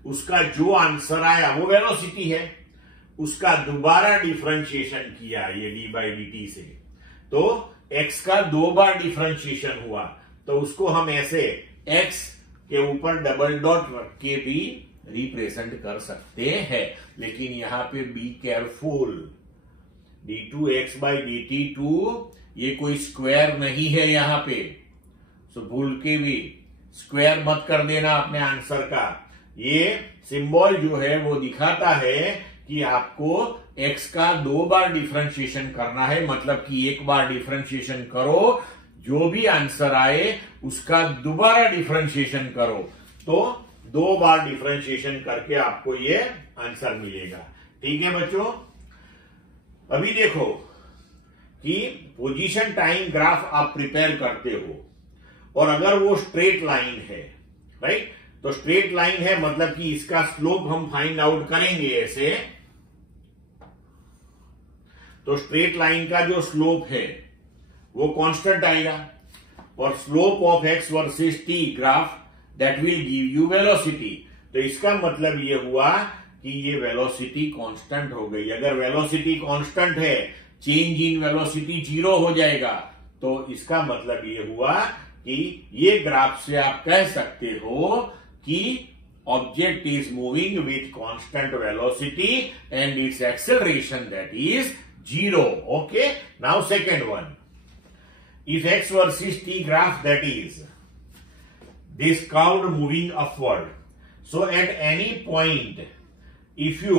उसका जो आंसर आया वो वेलोसिटी है, उसका दोबारा डिफरेंशिएशन किया ये d बाई डी टी से, तो x का 2 बार डिफरेंशिएशन हुआ, तो उसको हम ऐसे x के ऊपर डबल डॉट रख के भी रिप्रेजेंट कर सकते हैं। लेकिन यहां पे be careful, d2x by dt2 ये कोई स्क्वायर नहीं है यहां पे, सो भूल के भी स्क्वायर मत कर देना अपने आंसर का। ये सिंबल जो है वो दिखाता है कि आपको x का 2 बार डिफरेंशिएशन करना है, मतलब कि एक बार डिफरेंशिएशन करो, जो भी आंसर आए उसका दोबारा डिफरेंशिएशन करो, तो 2 बार डिफरेंशिएशन करके आपको ये आंसर मिलेगा। ठीक है बच्चों, अभी देखो कि पोजीशन टाइम ग्राफ आप प्रिपेयर करते हो और अगर वो स्ट्रेट लाइन है, राइट, तो स्ट्रेट लाइन है मतलब कि इसका स्लोप हम फाइंड आउट करेंगे ऐसे, तो स्ट्रेट लाइन का जो स्लोप है वो कांस्टेंट आएगा और slope of x versus t graph that will give you velocity. तो इसका मतलब ये हुआ कि ये वेलोसिटी कांस्टेंट हो गई। अगर वेलोसिटी कांस्टेंट है, चेंज इन वेलोसिटी 0 हो जाएगा, तो इसका मतलब ये हुआ कि ये ग्राफ से आप कह सकते हो कि object is moving with constant velocity and it's acceleration that is 0. Okay, now second one, if x versus t graph, that is this curve moving upward, so at any point if you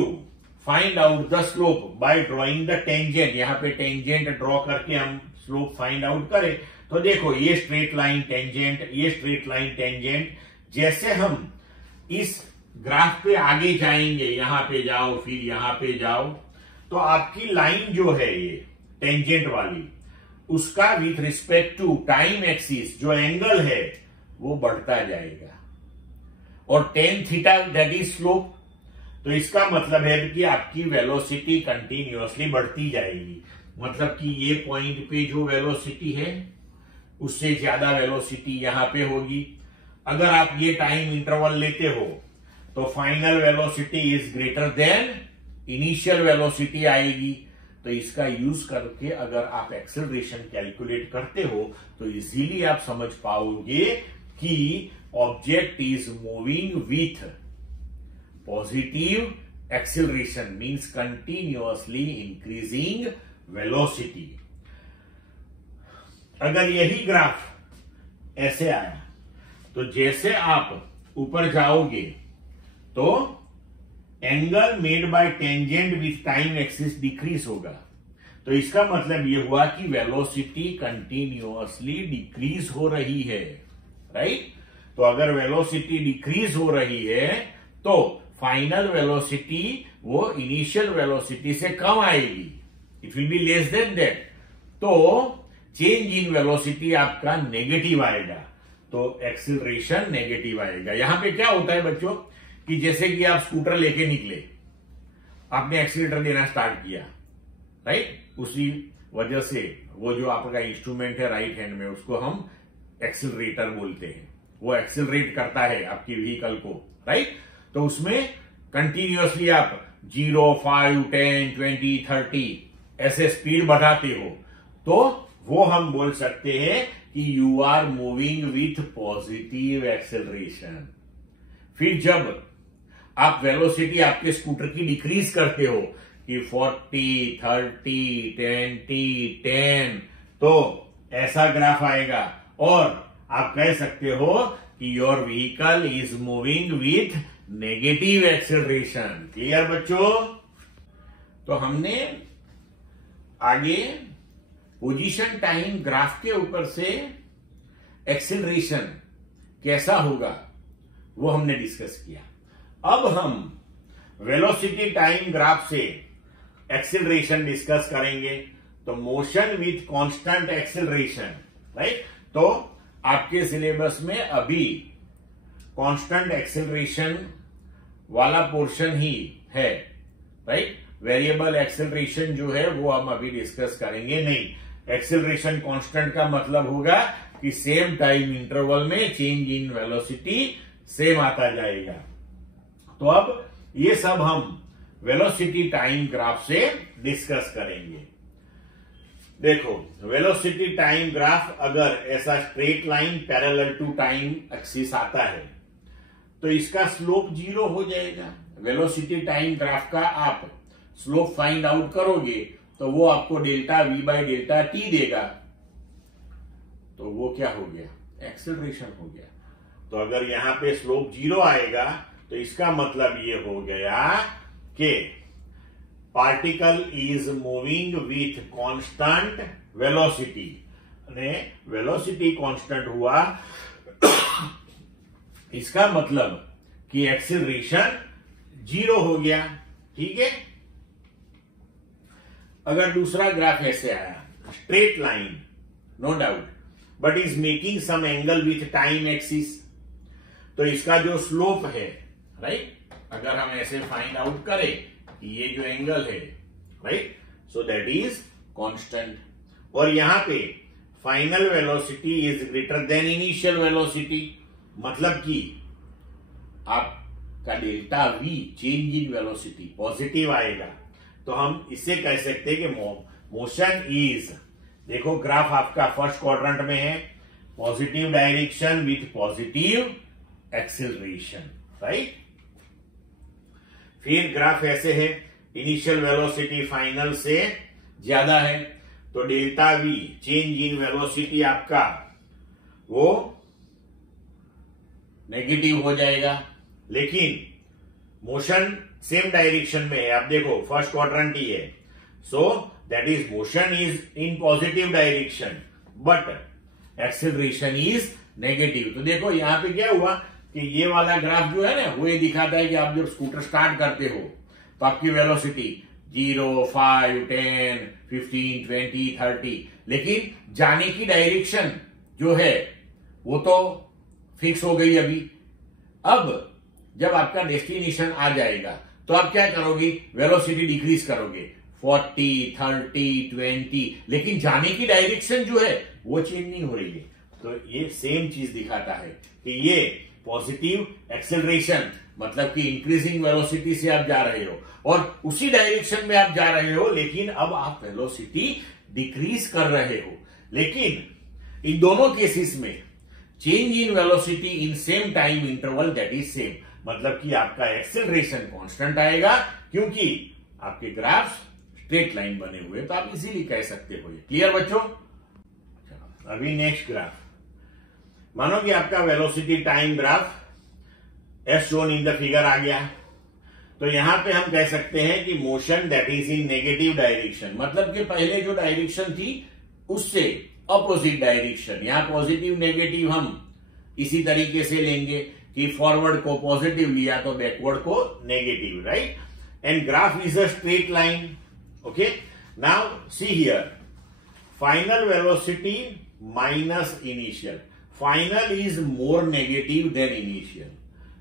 find out the slope by drawing the tangent, यहां पे टेंजेंट ड्रॉ करके हम स्लोप फाइंड आउट करें, तो देखो ये स्ट्रेट लाइन टेंजेंट, ये स्ट्रेट लाइन टेंजेंट, जैसे हम इस ग्राफ पे आगे जाएंगे, यहां पे जाओ फिर यहां पे जाओ, तो आपकी लाइन जो है ये टेंजेंट वाली, उसका with respect to time axis जो एंगल है वो बढ़ता जाएगा और tan theta that is slope. तो इसका मतलब है कि आपकी वेलोसिटी कंटिन्यूअसली बढ़ती जाएगी, मतलब कि ये पॉइंट पे जो वेलोसिटी है उससे ज्यादा वेलोसिटी यहां पे होगी। अगर आप ये टाइम इंटरवल लेते हो तो final velocity is greater than initial velocity आएगी। तो इसका यूज करके अगर आप एक्सेलरेशन कैलकुलेट करते हो तो इजीली आप समझ पाओगे कि object is moving with positive acceleration, means continuously increasing velocity. अगर यही ग्राफ ऐसे आया तो जैसे आप ऊपर जाओगे तो angle made by tangent with time axis decrease होगा। तो इसका मतलब यह हुआ कि वेलोसिटी कंटिन्यूअसली डिक्रीज हो रही है, राइट। तो अगर वेलोसिटी डिक्रीज हो रही है तो फाइनल वेलोसिटी वो इनिशियल वेलोसिटी से कम आएगी, it will be less than that. तो चेंज इन वेलोसिटी आपका नेगेटिव आएगा, तो एक्सीलरेशन नेगेटिव आएगा। यहां पे क्या होता है बच्चों कि जैसे कि आप स्कूटर लेके निकले, आपने एक्सीलेटर देना स्टार्ट किया, राइट, उसी वजह से वो जो आपका इंस्ट्रूमेंट है राइट हैंड में उसको हम एक्सीलरेटर बोलते हैं, वो एक्सीलरेट करता है आपकी व्हीकल को, राइट। तो उसमें कंटिन्यूअसली आप 0, 5, 10, 20, 30 ऐसे स्पीड बढ़ाते हो, तो वो हम बोल सकते हैं कि you are moving with positive acceleration. फिर जब आप वेलोसिटी आपके स्कूटर की डिक्रीज करते हो कि 40, 30, 20, 10, तो ऐसा ग्राफ आएगा और आप कह सकते हो कि your vehicle is moving with negative acceleration. Clear बच्चों? तो हमने आगे पोजीशन टाइम ग्राफ के ऊपर से एक्सेलरेशन कैसा होगा वो हमने डिस्कस किया। अब हम वेलोसिटी टाइम ग्राफ से एक्सेलरेशन डिस्कस करेंगे। तो motion with constant acceleration, right. तो आपके सिलेबस में अभी कांस्टेंट एक्सेलरेशन वाला पोर्शन ही है, राइट। वेरिएबल एक्सेलरेशन जो है वो हम अभी डिस्कस करेंगे नहीं। एक्सेलरेशन कांस्टेंट का मतलब होगा कि सेम टाइम इंटरवल में चेंज इन वेलोसिटी सेम आता जाएगा। तो अब ये सब हम वेलोसिटी टाइम ग्राफ से डिस्कस करेंगे। देखो, वेलोसिटी टाइम ग्राफ अगर ऐसा straight line parallel to time axis आता है तो इसका स्लोप 0 हो जाएगा। वेलोसिटी टाइम ग्राफ का आप स्लोप फाइंड आउट करोगे तो वो आपको delta v by delta T देगा। तो वो क्या हो गया? एक्सेलरेशन हो गया। तो अगर यहां पे स्लोप 0 आएगा तो इसका मतलब ये हो गया कि particle is moving with constant velocity, અને वेलोसिटी कांस्टेंट हुआ इसका मतलब कि एक्सीलरेशन 0 हो गया। ठीक है। अगर दूसरा ग्राफ ऐसे आया, straight line no doubt, but is making some angle with time axis, तो इसका जो स्लोप है, राइट, अगर हम ऐसे फाइंड आउट करें कि ये जो एंगल है, right, so that is constant, और यहां पे final velocity is greater than initial velocity, मतलब कि आपका delta we change in velocity positive आएगा। तो हम इससे कह सकते हैं कि मोशन इज, देखो ग्राफ आपका फर्स्ट क्वाड्रेंट में है, positive direction with positive acceleration, right. फिर ग्राफ ऐसे है, इनिशियल वेलोसिटी फाइनल से ज्यादा है, तो delta we change in velocity आपका वो नेगेटिव हो जाएगा। लेकिन मोशन सेम डायरेक्शन में है, आप देखो फर्स्ट क्वाड्रेंट ही है, so that is motion is in positive direction but acceleration is negative. तो देखो यहां पे क्या हुआ कि ये वाला ग्राफ जो है ना, वो ये दिखाता है कि आप जब स्कूटर स्टार्ट करते हो तो आपकी वेलोसिटी 0, 5, 10, 15, 20, 30, लेकिन जाने की डायरेक्शन जो है वो तो फिक्स हो गई अभी। अब जब आपका डेस्टिनेशन आ जाएगा तो आप क्या करोगे, वेलोसिटी डिक्रीज करोगे 40, 30, 20, लेकिन जाने की डायरेक्शन जो है वो चेंज नहीं हो रही है। तो ये सेम चीज दिखाता है कि ये पॉजिटिव एक्सेलरेशन, मतलब कि इंक्रीजिंग वेलोसिटी से आप जा रहे हो और उसी डायरेक्शन में आप जा रहे हो, लेकिन अब आप वेलोसिटी डिक्रीज कर रहे हो। लेकिन इन दोनों केसेस में change in velocity in same time interval that is same, मतलब कि आपका एक्सेलरेशन कांस्टेंट आएगा क्योंकि आपके ग्राफ्स स्ट्रेट लाइन बने हुए, तो आप इजीली कह सकते हो। क्लियर बच्चों? अभी नेक्स्ट ग्राफ, मानो कि आपका velocity time graph as shown in the figure आ गया, तो यहां पे हम कह सकते हैं कि motion that is in negative direction, मतलब कि पहले जो डायरेक्शन थी उससे अपोजिट डायरेक्शन। यहां पॉजिटिव नेगेटिव हम इसी तरीके से लेंगे कि फॉरवर्ड को पॉजिटिव लिया तो बैकवर्ड को negative, right. And graph is a straight line. Okay, now see here, final velocity minus initial, final is more negative than initial,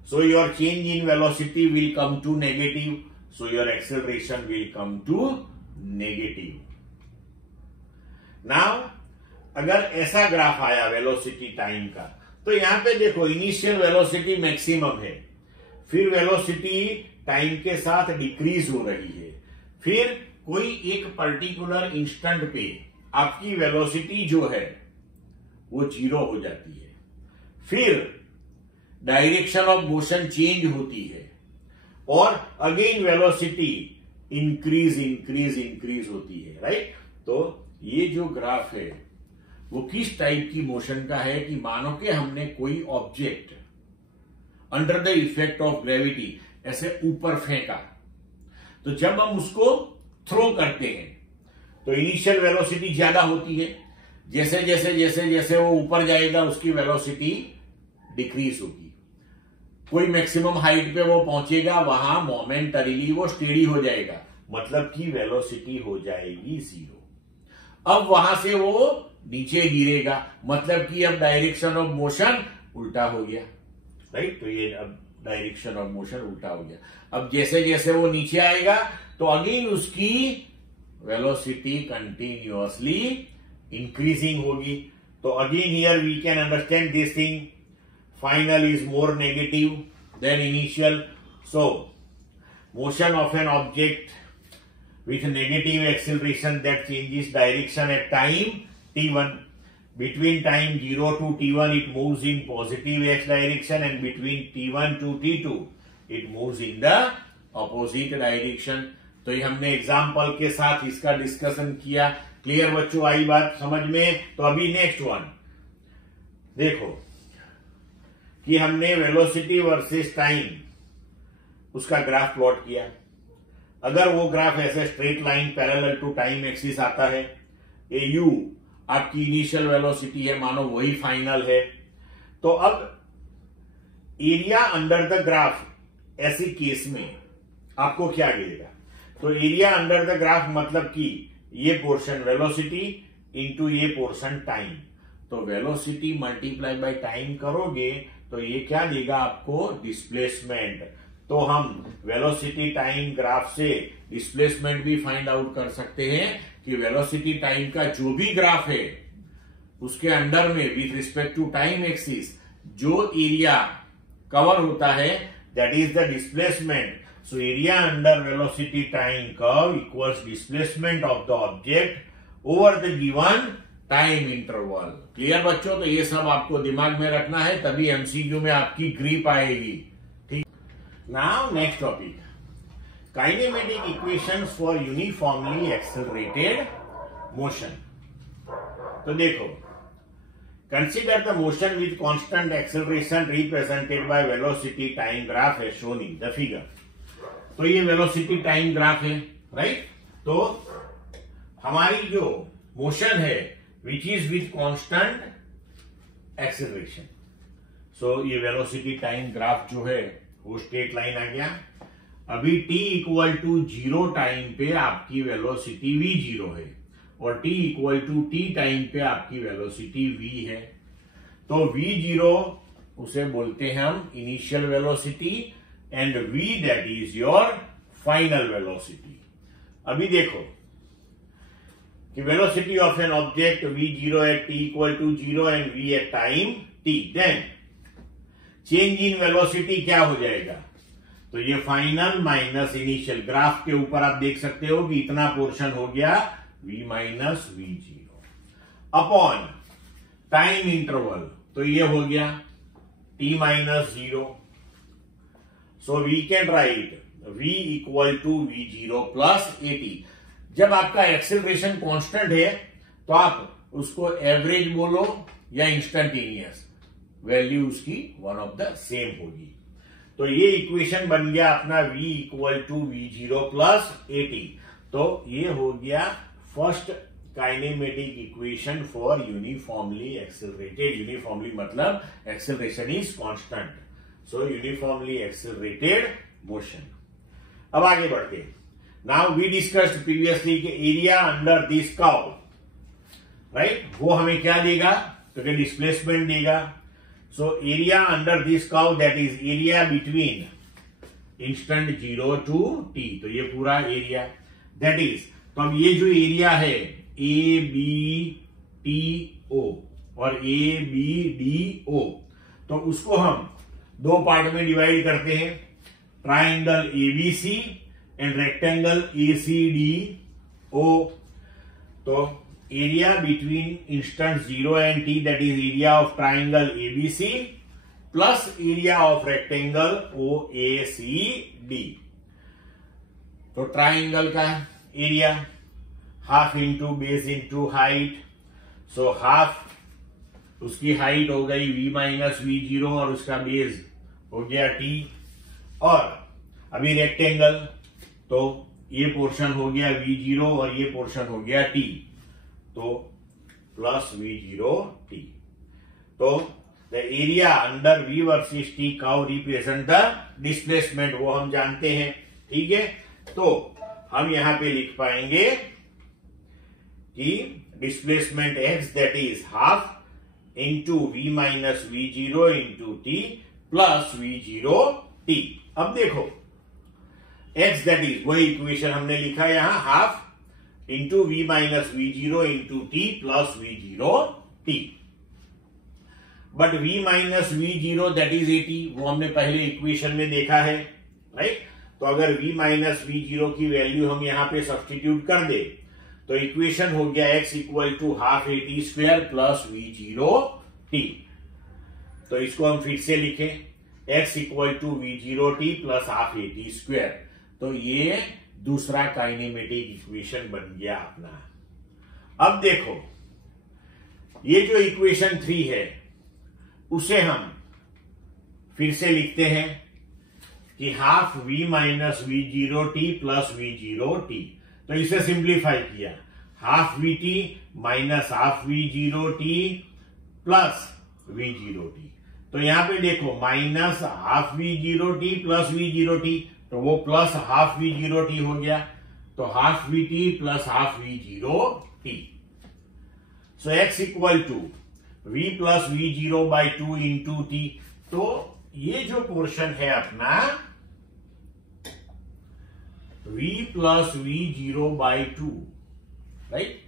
so your change in velocity will come to negative, so your acceleration will come to negative. Now अगर ऐसा ग्राफ आया वेलोसिटी टाइम का, तो यहां पे देखो इनिशियल वेलोसिटी मैक्सिमम है, फिर वेलोसिटी टाइम के साथ डिक्रीज हो रही है, फिर कोई एक पर्टिकुलर इंस्टेंट पे आपकी वेलोसिटी जो है वो 0 हो जाती है, फिर डायरेक्शन ऑफ मोशन चेंज होती है और again velocity increase increase increase होती है, राइट। तो ये जो ग्राफ है वो किस टाइप की मोशन का है कि मानो कि हमने कोई object under the effect of gravity ऐसे ऊपर फेंका, तो जब हम उसको थ्रो करते हैं तो इनिशियल वेलोसिटी ज्यादा होती है, जैसे जैसे जैसे जैसे वो ऊपर जाएगा उसकी वेलोसिटी डिक्रीज होगी, कोई मैक्सिमम हाइट पे वो पहुंचेगा, वहां मोमेंटरीली वो स्टेडी हो जाएगा, मतलब कि वेलोसिटी हो जाएगी 0। अब वहां से वो नीचे गिरेगा, मतलब कि अब डायरेक्शन ऑफ मोशन उल्टा हो गया, राइट। तो ये अब डायरेक्शन ऑफ मोशन उल्टा हो गया। अब जैसे जैसे वो नीचे आएगा तो अगेन उसकी वेलोसिटी कंटिन्यूअसली इंक्रीजिंग होगी। तो again here we can understand this thing, final is more negative than initial, so motion of an object with negative acceleration that changes direction at time t1. Between time 0 to t1 it moves in positive x direction, and between t1 to t2 it moves in the opposite direction. तो ये हमने एग्जाम्पल के साथ इसका डिस्कशन किया। क्लियर बच्चों, आई बात समझ में? तो अभी नेक्स्ट वन देखो कि हमने वेलोसिटी वर्सेस टाइम उसका ग्राफ प्लॉट किया। अगर वो ग्राफ ऐसे straight line parallel to time axis आता है, ए यू आपकी इनिशियल वेलोसिटी है, मानो वही फाइनल है, तो अब एरिया अंडर द ग्राफ ऐसी केस में आपको क्या गिरेगा? तो एरिया अंडर द ग्राफ मतलब कि ये पोर्शन वेलोसिटी इंटू ये पोर्शन टाइम, तो वेलोसिटी मल्टीप्लाई बाय टाइम करोगे तो ये क्या देगा आपको? डिस्प्लेसमेंट। तो हम वेलोसिटी टाइम ग्राफ से डिस्प्लेसमेंट भी फाइंड आउट कर सकते हैं कि वेलोसिटी टाइम का जो भी ग्राफ है उसके अंडर में with respect to time axis जो एरिया कवर होता है that is the displacement. So area under velocity time curve equals displacement of the object over the given time interval. Clear बच्चों? तो ये सब आपको दिमाग में रखना है, तभी एमसीक्यू में आपकी ग्रिप आएगी। ठीक। Now next topic, kinematic equations for uniformly accelerated motion. तो देखो, consider the motion with constant acceleration represented by velocity time graph as shown in the figure. तो ये वेलोसिटी टाइम ग्राफ है, राइट? तो हमारी जो मोशन है which is with constant acceleration, so ये वेलोसिटी टाइम ग्राफ जो है वो स्ट्रेट लाइन आ गया। अभी t इक्वल टू 0 टाइम पे आपकी वेलोसिटी v0 है और t equal to t time पे आपकी वेलोसिटी v है। तो v0 उसे बोलते हैं हम initial velocity and v that is your final velocity। अभी देखो कि velocity of an object v0 at t equal to 0 and v at time t, then change in velocity क्या हो जाएगा? तो ये फाइनल माइनस इनिशियल, ग्राफ के ऊपर आप देख सकते हो कि इतना पोर्शन हो गया v minus v0 upon time interval, तो ये हो गया t minus 0। So we can write v equal to v0 plus at। जब आपका एक्सेलरेशन कांस्टेंट है तो आप उसको एवरेज बोलो या इंस्टेंटेनियस, वैल्यू उसकी वन ऑफ द सेम होगी। तो ये इक्वेशन बन गया अपना v equal to v0 plus at। तो ये हो गया first kinematic equation for uniformly accelerated. Uniformly मतलब acceleration is constant, so uniformly accelerated motion. अब आगे बढ़ते हैं। नाउ वी डिस्कस्ड प्रीवियसली कि area under this curve, right, वो हमें क्या देगा? तो क्या डिस्प्लेसमेंट देगा। So area under this curve that is area between instant 0 to t, तो ये पूरा एरिया दैट इज, तो अब ये जो एरिया है ए बी टी ओ और ए बी डी ओ, तो उसको हम दो पार्ट में डिवाइड करते हैं, triangle ABC and rectangle ACD O. तो area between instant 0 and t that is area of triangle ABC plus area of rectangle OACD. तो ट्राइंगल का area half into base into height, so half उसकी हाइट हो गई v माइनस v0 और उसका बेस हो गया t। और अभी रेक्टेंगल, तो ये पोर्शन हो गया v0 और ये पोर्शन हो गया t, तो प्लस v0 t। तो the area under v versus t curve represent the displacement, वो हम जानते हैं, ठीक है। तो हम यहां पे लिख पाएंगे कि displacement x that is half into v minus v0 into t plus v0 t। अब देखो x दैट इज वही इक्वेशन हमने लिखा यहां, half into v minus v0 into t plus v0 t। But v minus v0 that is 80, वो हमने पहले इक्वेशन में देखा है, राइट। तो अगर v माइनस v0 की वैल्यू हम यहां पे सब्स्टिट्यूट कर दे तो इक्वेशन हो गया x equal to half a t square plus v0 t। तो इसको हम फिर से लिखें, x equal to v0 t plus half a t square. तो ये दूसरा काइनेमेटिक इक्वेशन बन गया अपना। अब देखो ये जो इक्वेशन 3 है उसे हम फिर से लिखते हैं कि half v minus v zero t plus v zero t. तो इसे सिंप्लीफाई किया, half v t minus half v zero t plus v zero t. तो यहां पे देखो minus half v zero t plus v zero t, तो वो plus half v zero t हो गया, तो half v t plus half v zero t. So x equal to v plus v zero by two into t. तो ये जो पोर्शन है अपना v plus v zero by to, right,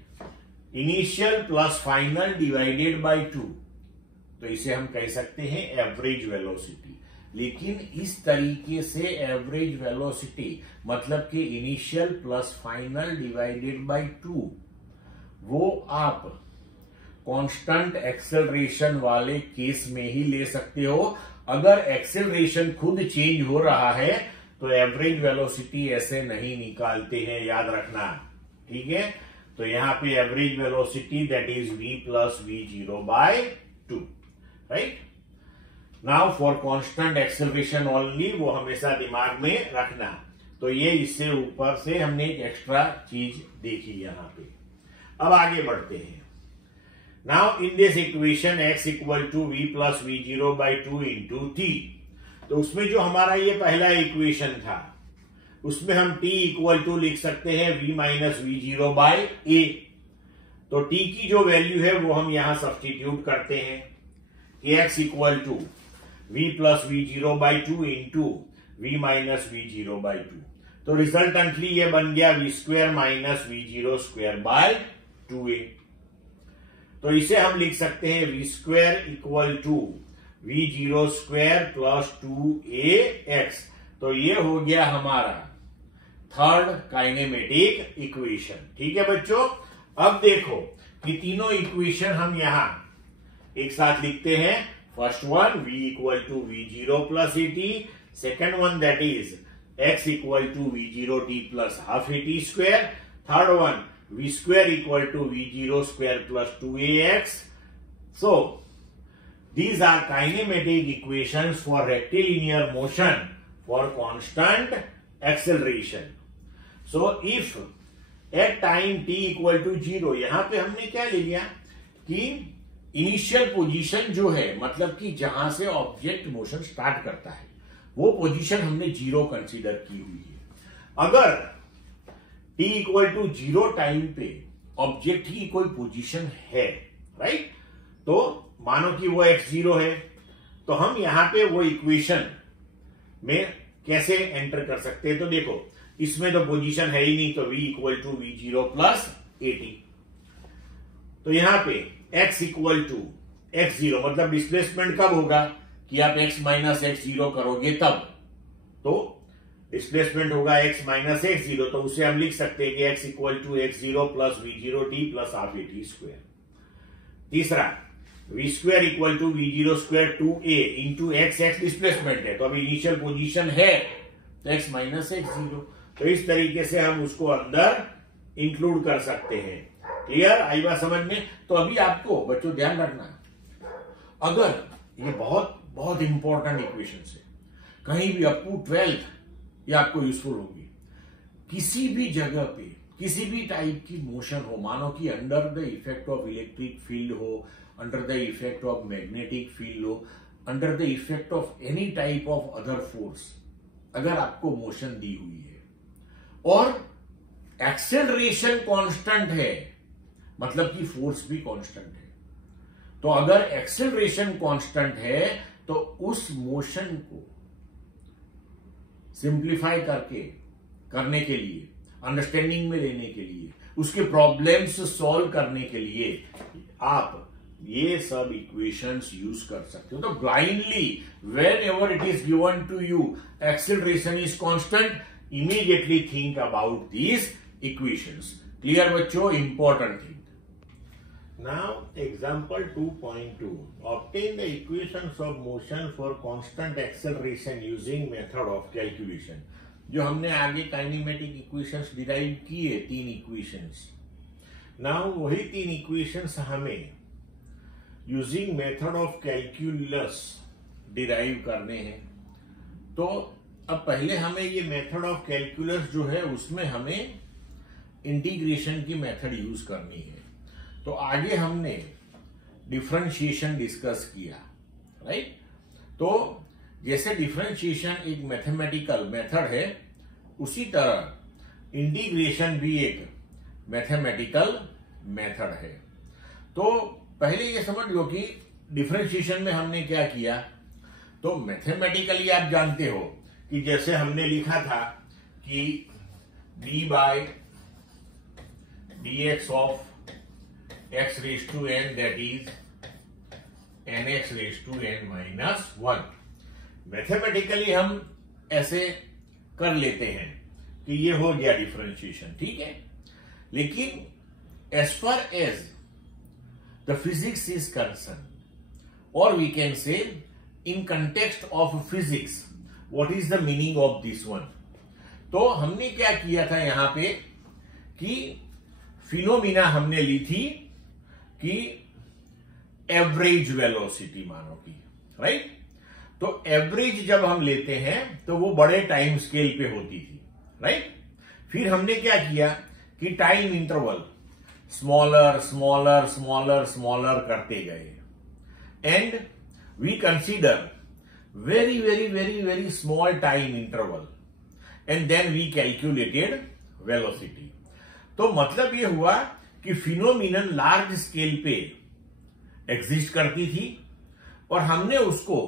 initial plus final divided by two, तो इसे हम कह सकते हैं एवरेज वेलोसिटी। लेकिन इस तरीके से एवरेज वेलोसिटी मतलब कि initial plus final divided by two, वो आप कांस्टेंट एक्सेलरेशन वाले केस में ही ले सकते हो। अगर एक्सेलरेशन खुद चेंज हो रहा है तो एवरेज वेलोसिटी ऐसे नहीं निकालते हैं, याद रखना, ठीक है। तो यहां पे average velocity that is v plus v zero by two, right. Now for constant acceleration only, वो हमेशा दिमाग में रखना। तो ये इससे ऊपर से हमने एक एक्स्ट्रा चीज देखी यहां पे। अब आगे बढ़ते हैं। Now in this equation x equal to v plus v zero by two into t, तो उसमें जो हमारा ये पहला इक्वेशन था उसमें हम t इक्वल टू लिख सकते हैं v minus v zero by a. तो t की जो वैल्यू है वो हम यहां सब्सटीट्यूट करते हैं कि x equal to v plus v zero by two into v minus v zero by two. तो रिजल्टेंटली ये बन गया v square minus v zero square by two a. तो इसे हम लिख सकते हैं v square equal to v zero square plus two a x. तो ये हो गया हमारा थर्ड काइनेमेटिक इक्वेशन, ठीक है बच्चों। अब देखो कि तीनों इक्वेशन हम यहां एक साथ लिखते हैं। First one v equal to v zero plus a t, second one that is x equal to v zero t plus half a t square, third one v square equal to v zero square plus 2ax. So these are kinematic equations for rectilinear motion for constant acceleration. So if at time t equal to 0, यहां पे हमने क्या ले लिया कि इनिशियल पोजीशन जो है मतलब कि जहां से ऑब्जेक्ट मोशन स्टार्ट करता है वो पोजीशन हमने 0 कंसीडर की हुई है। अगर t इक्वल टू 0 टाइम पे ऑब्जेक्ट की कोई पोजीशन है, राइट, तो मानो कि वो x0 है, तो हम यहां पे वो इक्वेशन में कैसे एंटर कर सकते हैं। तो देखो इसमें तो पोजीशन है ही नहीं, तो v equal to v zero plus a t. तो यहां पे x इक्वल टू x0 मतलब डिस्प्लेसमेंट कब होगा कि आप x माइनस x0 करोगे तब, तो डिस्प्लेसमेंट होगा x माइनस x0, तो उसे हम लिख सकते हैं कि x equal to x0 plus v zero t plus half a t square. तीसरा v square equal to v zero square two a into x, x displacement है तो अभी इनिशियल पोजीशन है तो x माइनस x0। तो इस तरीके से हम उसको अंदर इंक्लूड कर सकते हैं। क्लियर, आई बात समझ में। तो अभी आपको बच्चों ध्यान रखना, अगर ये बहुत बहुत इंपॉर्टेंट इक्वेशन है, कहीं भी अप टू 12th ये आपको यूजफुल होगी। किसी भी जगह पे किसी भी टाइप की मोशन हो, मानो कि under the effect of electric field हो, under the effect of magnetic field हो, under the effect of any type of other force, अगर आपको मोशन दी हुई है और एक्सेलरेशन कांस्टेंट है मतलब कि फोर्स भी कांस्टेंट है, तो अगर एक्सेलरेशन कांस्टेंट है तो उस मोशन को सिंप्लीफाई करने के लिए, अंडरस्टैंडिंग में लेने के लिए, उसके प्रॉब्लम्स सॉल्व करने के लिए आप ये सब इक्वेशंस यूज कर सकते हो। तो blindly whenever it is given to you acceleration is constant, immediately think about these equations. Clear बच्चों, important thing. Now example 2.2, obtain the equations of motion for constant acceleration using method of calculation। जो हमने आगे काइनेमेटिक इक्वेशंस डिराइव किए, 3 इक्वेशंस। नाउ वही 3 इक्वेशंस हमें using method of calculus derive करने हैं। तो अब पहले हमें ये मेथड ऑफ कैलकुलस जो है उसमें हमें इंटीग्रेशन की मेथड यूज करनी है। तो आगे हमने डिफरेंशिएशन डिस्कस किया, राइट। तो जैसे डिफरेंशिएशन एक मैथमेटिकल मेथड है, उसी तरह इंटीग्रेशन भी एक मैथमेटिकल मेथड है। तो पहले ये समझ लो कि डिफरेंशिएशन में हमने क्या किया। तो मैथमेटिकली आप जानते हो कि जैसे हमने लिखा था कि d by dx of x raise to n that is nx raise to n minus 1। Mathematically हम ऐसे कर लेते हैं कि ये हो गया डिफरेंशिएशन, ठीक है। लेकिन as far as the physics is concerned, और we can say in context of physics, what is the meaning of this one. तो हमने क्या किया था यहां पे कि फिनोमिना हमने ली थी कि एवरेज वेलोसिटी मानो की, राइट। तो एवरेज जब हम लेते हैं तो वो बड़े टाइम स्केल पे होती थी, राइट। फिर हमने क्या किया कि time interval smaller smaller smaller smaller करते गए, and we consider very very very very small time interval and then we calculated velocity। तो मतलब ये हुआ कि फिनोमिनन लार्ज स्केल पे एग्जिस्ट करती थी और हमने उसको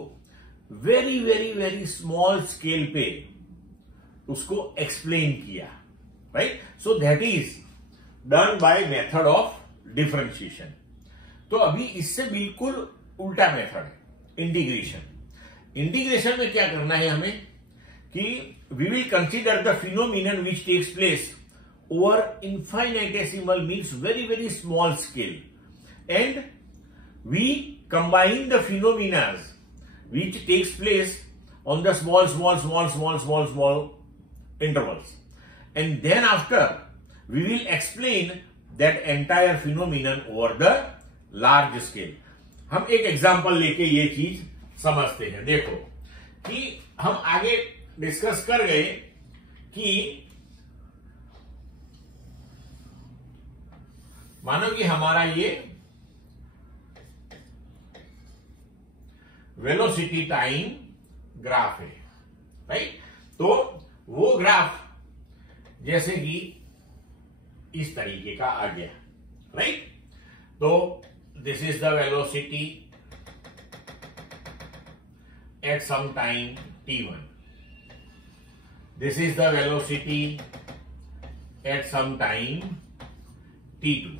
very very very small scale पे उसको एक्सप्लेन किया, right. So that is done by method of differentiation. तो अभी इससे बिल्कुल उल्टा मेथड है इंटीग्रेशन। इंटीग्रेशन में क्या करना है हमें कि we will consider the phenomenon which takes place over infinitesimal means very very small scale, and we combine the phenomenas which takes place on the small small small small small small intervals, and then after we will explain that entire phenomenon over the large scale. हम एक एग्जांपल लेके ये चीज समझते हैं। देखो कि हम आगे डिस्कस कर गए कि मानो कि हमारा ये वेलोसिटी टाइम ग्राफ है, राइट। तो वो ग्राफ जैसे कि इस तरीके का आ गया, राइट। तो this is the velocity at some time t1. This is the velocity at some time t2.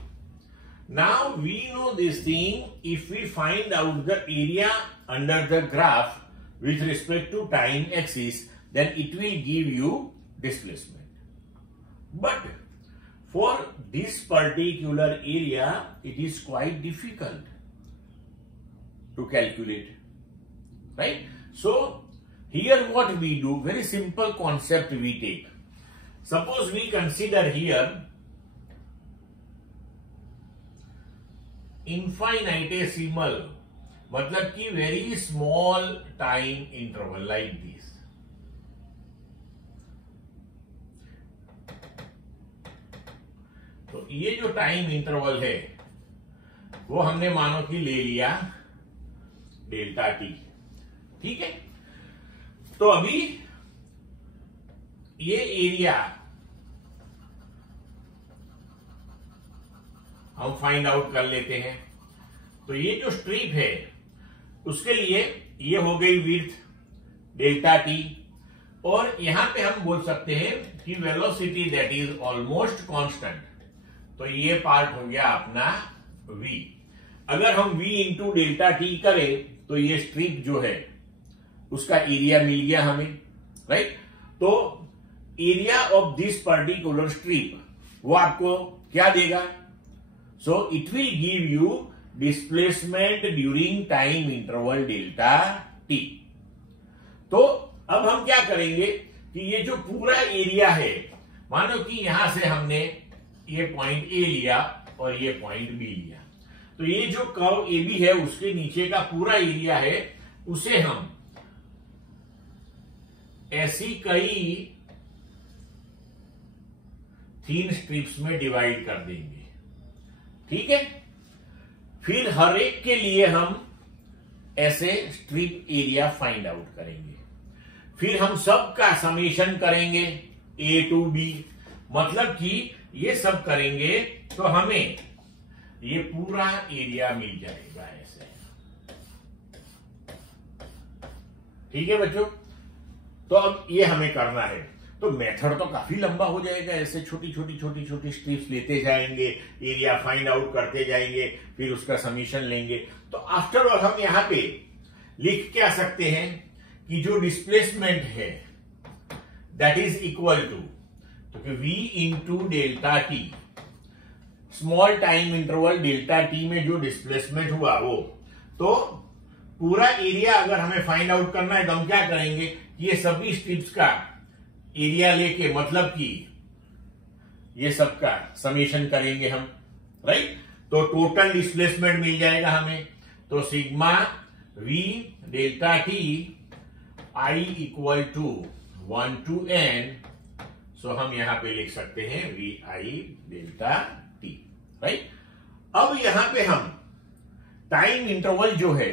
Now we know this thing if we find out the area under the graph with respect to time axis, then it will give you displacement. But for this particular area, it is quite difficult to calculate, right? So here what we do, very simple concept we take. Suppose we consider here infinitesimal, मतलब कि very small time interval like this. तो ये जो टाइम इंटरवल है वो हमने मानो कि ले लिया डेल्टा टी, ठीक है। तो अभी ये एरिया हम फाइंड आउट कर लेते हैं। तो ये जो स्ट्रिप है उसके लिए ये हो गई विड्थ डेल्टा टी, और यहां पे हम बोल सकते हैं कि velocity that is almost constant. तो ये पार्ट हो गया अपना v। अगर हम v इंटू डेल्टा टी करें तो ये स्ट्रिप जो है उसका एरिया मिल गया हमें, राइट। तो area of this particular strip वो आपको क्या देगा? So it will give you displacement during time interval delta t. तो अब हम क्या करेंगे कि ये जो पूरा एरिया है, मानो कि यहां से हमने ये पॉइंट ए लिया और ये पॉइंट बी लिया, तो ये जो कर्व ए बी है उसके नीचे का पूरा एरिया है, उसे हम ऐसी कई 3 स्ट्रिप्स में डिवाइड कर देंगे। ठीक है, फिर हर एक के लिए हम ऐसे स्ट्रिप एरिया फाइंड आउट करेंगे। फिर हम सब का समेशन करेंगे A to B, मतलब कि ये सब करेंगे तो हमें ये पूरा एरिया मिल जाएगा ऐसे। ठीक है बच्चों, तो अब ये हमें करना है। तो मेथड तो काफी लंबा हो जाएगा, ऐसे छोटी छोटी स्ट्रिप्स लेते जाएंगे, एरिया फाइंड आउट करते जाएंगे, फिर उसका समीशन लेंगे। तो आफ्टर ऑल हम यहां पे लिख क्या सकते हैं कि जो डिस्प्लेसमेंट है दैट इज इक्वल टू, तो V into delta T, small time interval delta T में जो डिस्प्लेसमेंट हुआ वो, तो पूरा एरिया अगर हमें फाइंड आउट करना है तो हम क्या करेंगे, ये सभी स्ट्रिप्स का एरिया लेके, मतलब कि ये सबका समेशन करेंगे हम, राइट। तो टोटल डिस्प्लेसमेंट मिल जाएगा हमें। तो sigma V delta t I equal to 1 to n, so हम यहां पे लिख सकते हैं VI डेल्टा टी, राइट। अब यहां पे हम टाइम इंटरवल जो है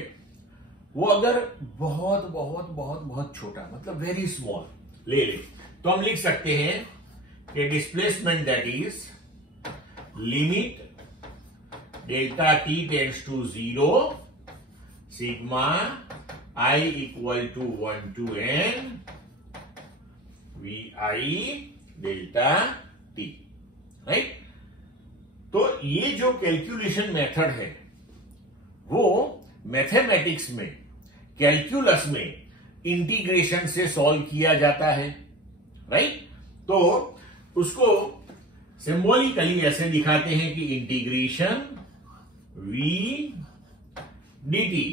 वो अगर बहुत बहुत बहुत बहुत छोटा, मतलब वेरी स्मॉल ले ले, तो हम लिख सकते हैं कि displacement that is limit delta t tends to 0 sigma I equal to 1 to n VI delta t, right. तो ये जो कैलकुलेशन मेथड है वो मैथमेटिक्स में, कैलकुलस में इंटीग्रेशन से सॉल्व किया जाता है, राइट। तो उसको सिंबॉलिकली ऐसे दिखाते हैं कि इंटीग्रेशन V dt।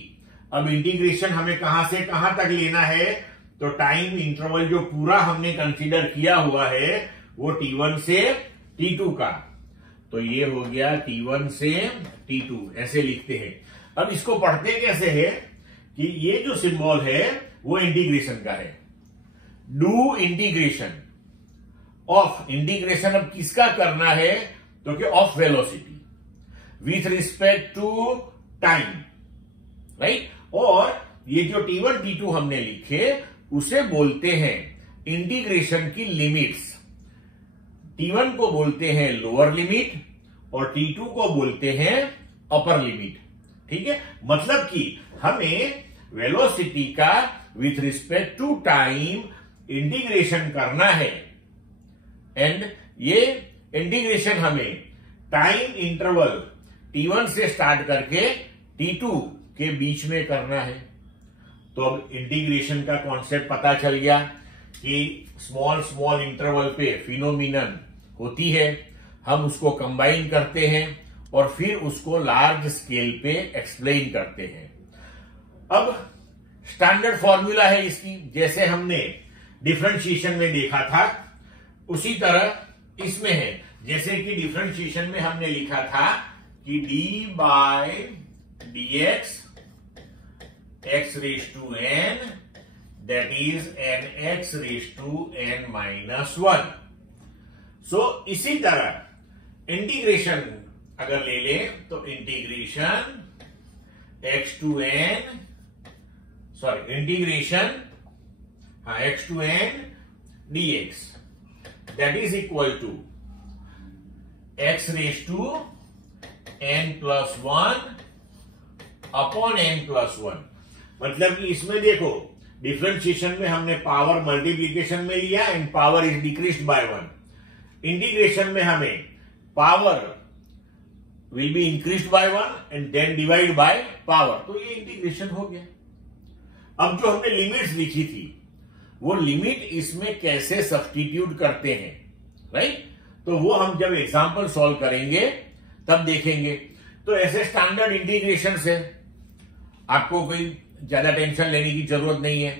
अब इंटीग्रेशन हमें कहां से कहां तक लेना है, तो टाइम इंटरवल जो पूरा हमने कंसीडर किया हुआ है वो T1 से T2 का, तो ये हो गया T1 से T2, ऐसे लिखते हैं। अब इसको पढ़ते कैसे है कि ये जो सिंबल है वो इंटीग्रेशन का है। डू इंटीग्रेशन ऑफ, इंटीग्रेशन अब किसका करना है, तो कि of velocity with respect to time, right. और ये जो T1 T2 हमने लिखे उसे बोलते हैं इंटीग्रेशन की लिमिट्स। T1 को बोलते हैं लोअर लिमिट और T2 को बोलते हैं अपर लिमिट। ठीक है, मतलब कि हमें वेलोसिटी का with respect to time integration करना है, एंड ये इंटीग्रेशन हमें टाइम इंटरवल T1 से स्टार्ट करके T2 के बीच में करना है। तो अब इंटीग्रेशन का कॉन्सेप्ट पता चल गया कि स्मॉल स्मॉल इंटरवल पे फिनोमिनन होती है, हम उसको कंबाइन करते हैं और फिर उसको लार्ज स्केल पे एक्सप्लेन करते हैं। अब स्टैंडर्ड फॉर्मूला है इसकी, जैसे हमने डिफरेंशिएशन में देखा था उसी तरह इसमें है। जैसे कि डिफरेंशिएशन में हमने लिखा था कि d by dx x raise to n that is nx raise to n minus 1। So इसी तरह इंटीग्रेशन अगर ले ले तो integration x to n, sorry integration x to n dx that is equal to x raise to n plus 1 upon n plus 1। मतलब कि इसमें देखो डिफरेंशिएशन में हमने पावर मल्टीप्लीकेशन में लिया and power is decreased by 1। Integration में हमें power will be increased by 1 and then divide by power, तो ये इंटीग्रेशन हो गया। अब जो हमने लिमिट्स लिखी थी वो लिमिट इसमें कैसे सब्स्टिट्यूट करते हैं, राइट। तो वो हम जब एग्जांपल सॉल्व करेंगे तब देखेंगे। तो ऐसे स्टैंडर्ड इंटीग्रेशन से आपको कोई ज्यादा टेंशन लेने की जरूरत नहीं है।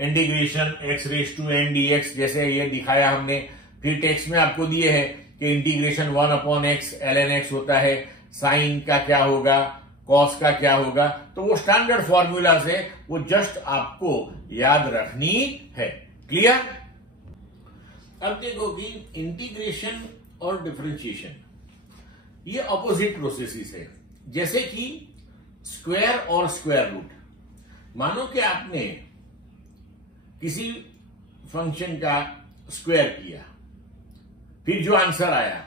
Integration x raise to n dx जैसे ये दिखाया हमने, फिर टेक्स्ट में आपको दिए है कि integration 1 upon x ln x होता है, साइन का क्या होगा, कॉस का क्या होगा, तो वो स्टैंडर्ड फॉर्मूला से वो जस्ट आपको याद रखनी है। क्लियर? अब देखो कि इंटीग्रेशन और डिफरेंशिएशन ये ऑपोजिट प्रोसेसेस है। जैसे कि स्क्वायर और स्क्वायर रूट, मानो कि आपने किसी फंक्शन का स्क्वायर किया, फिर जो आंसर आया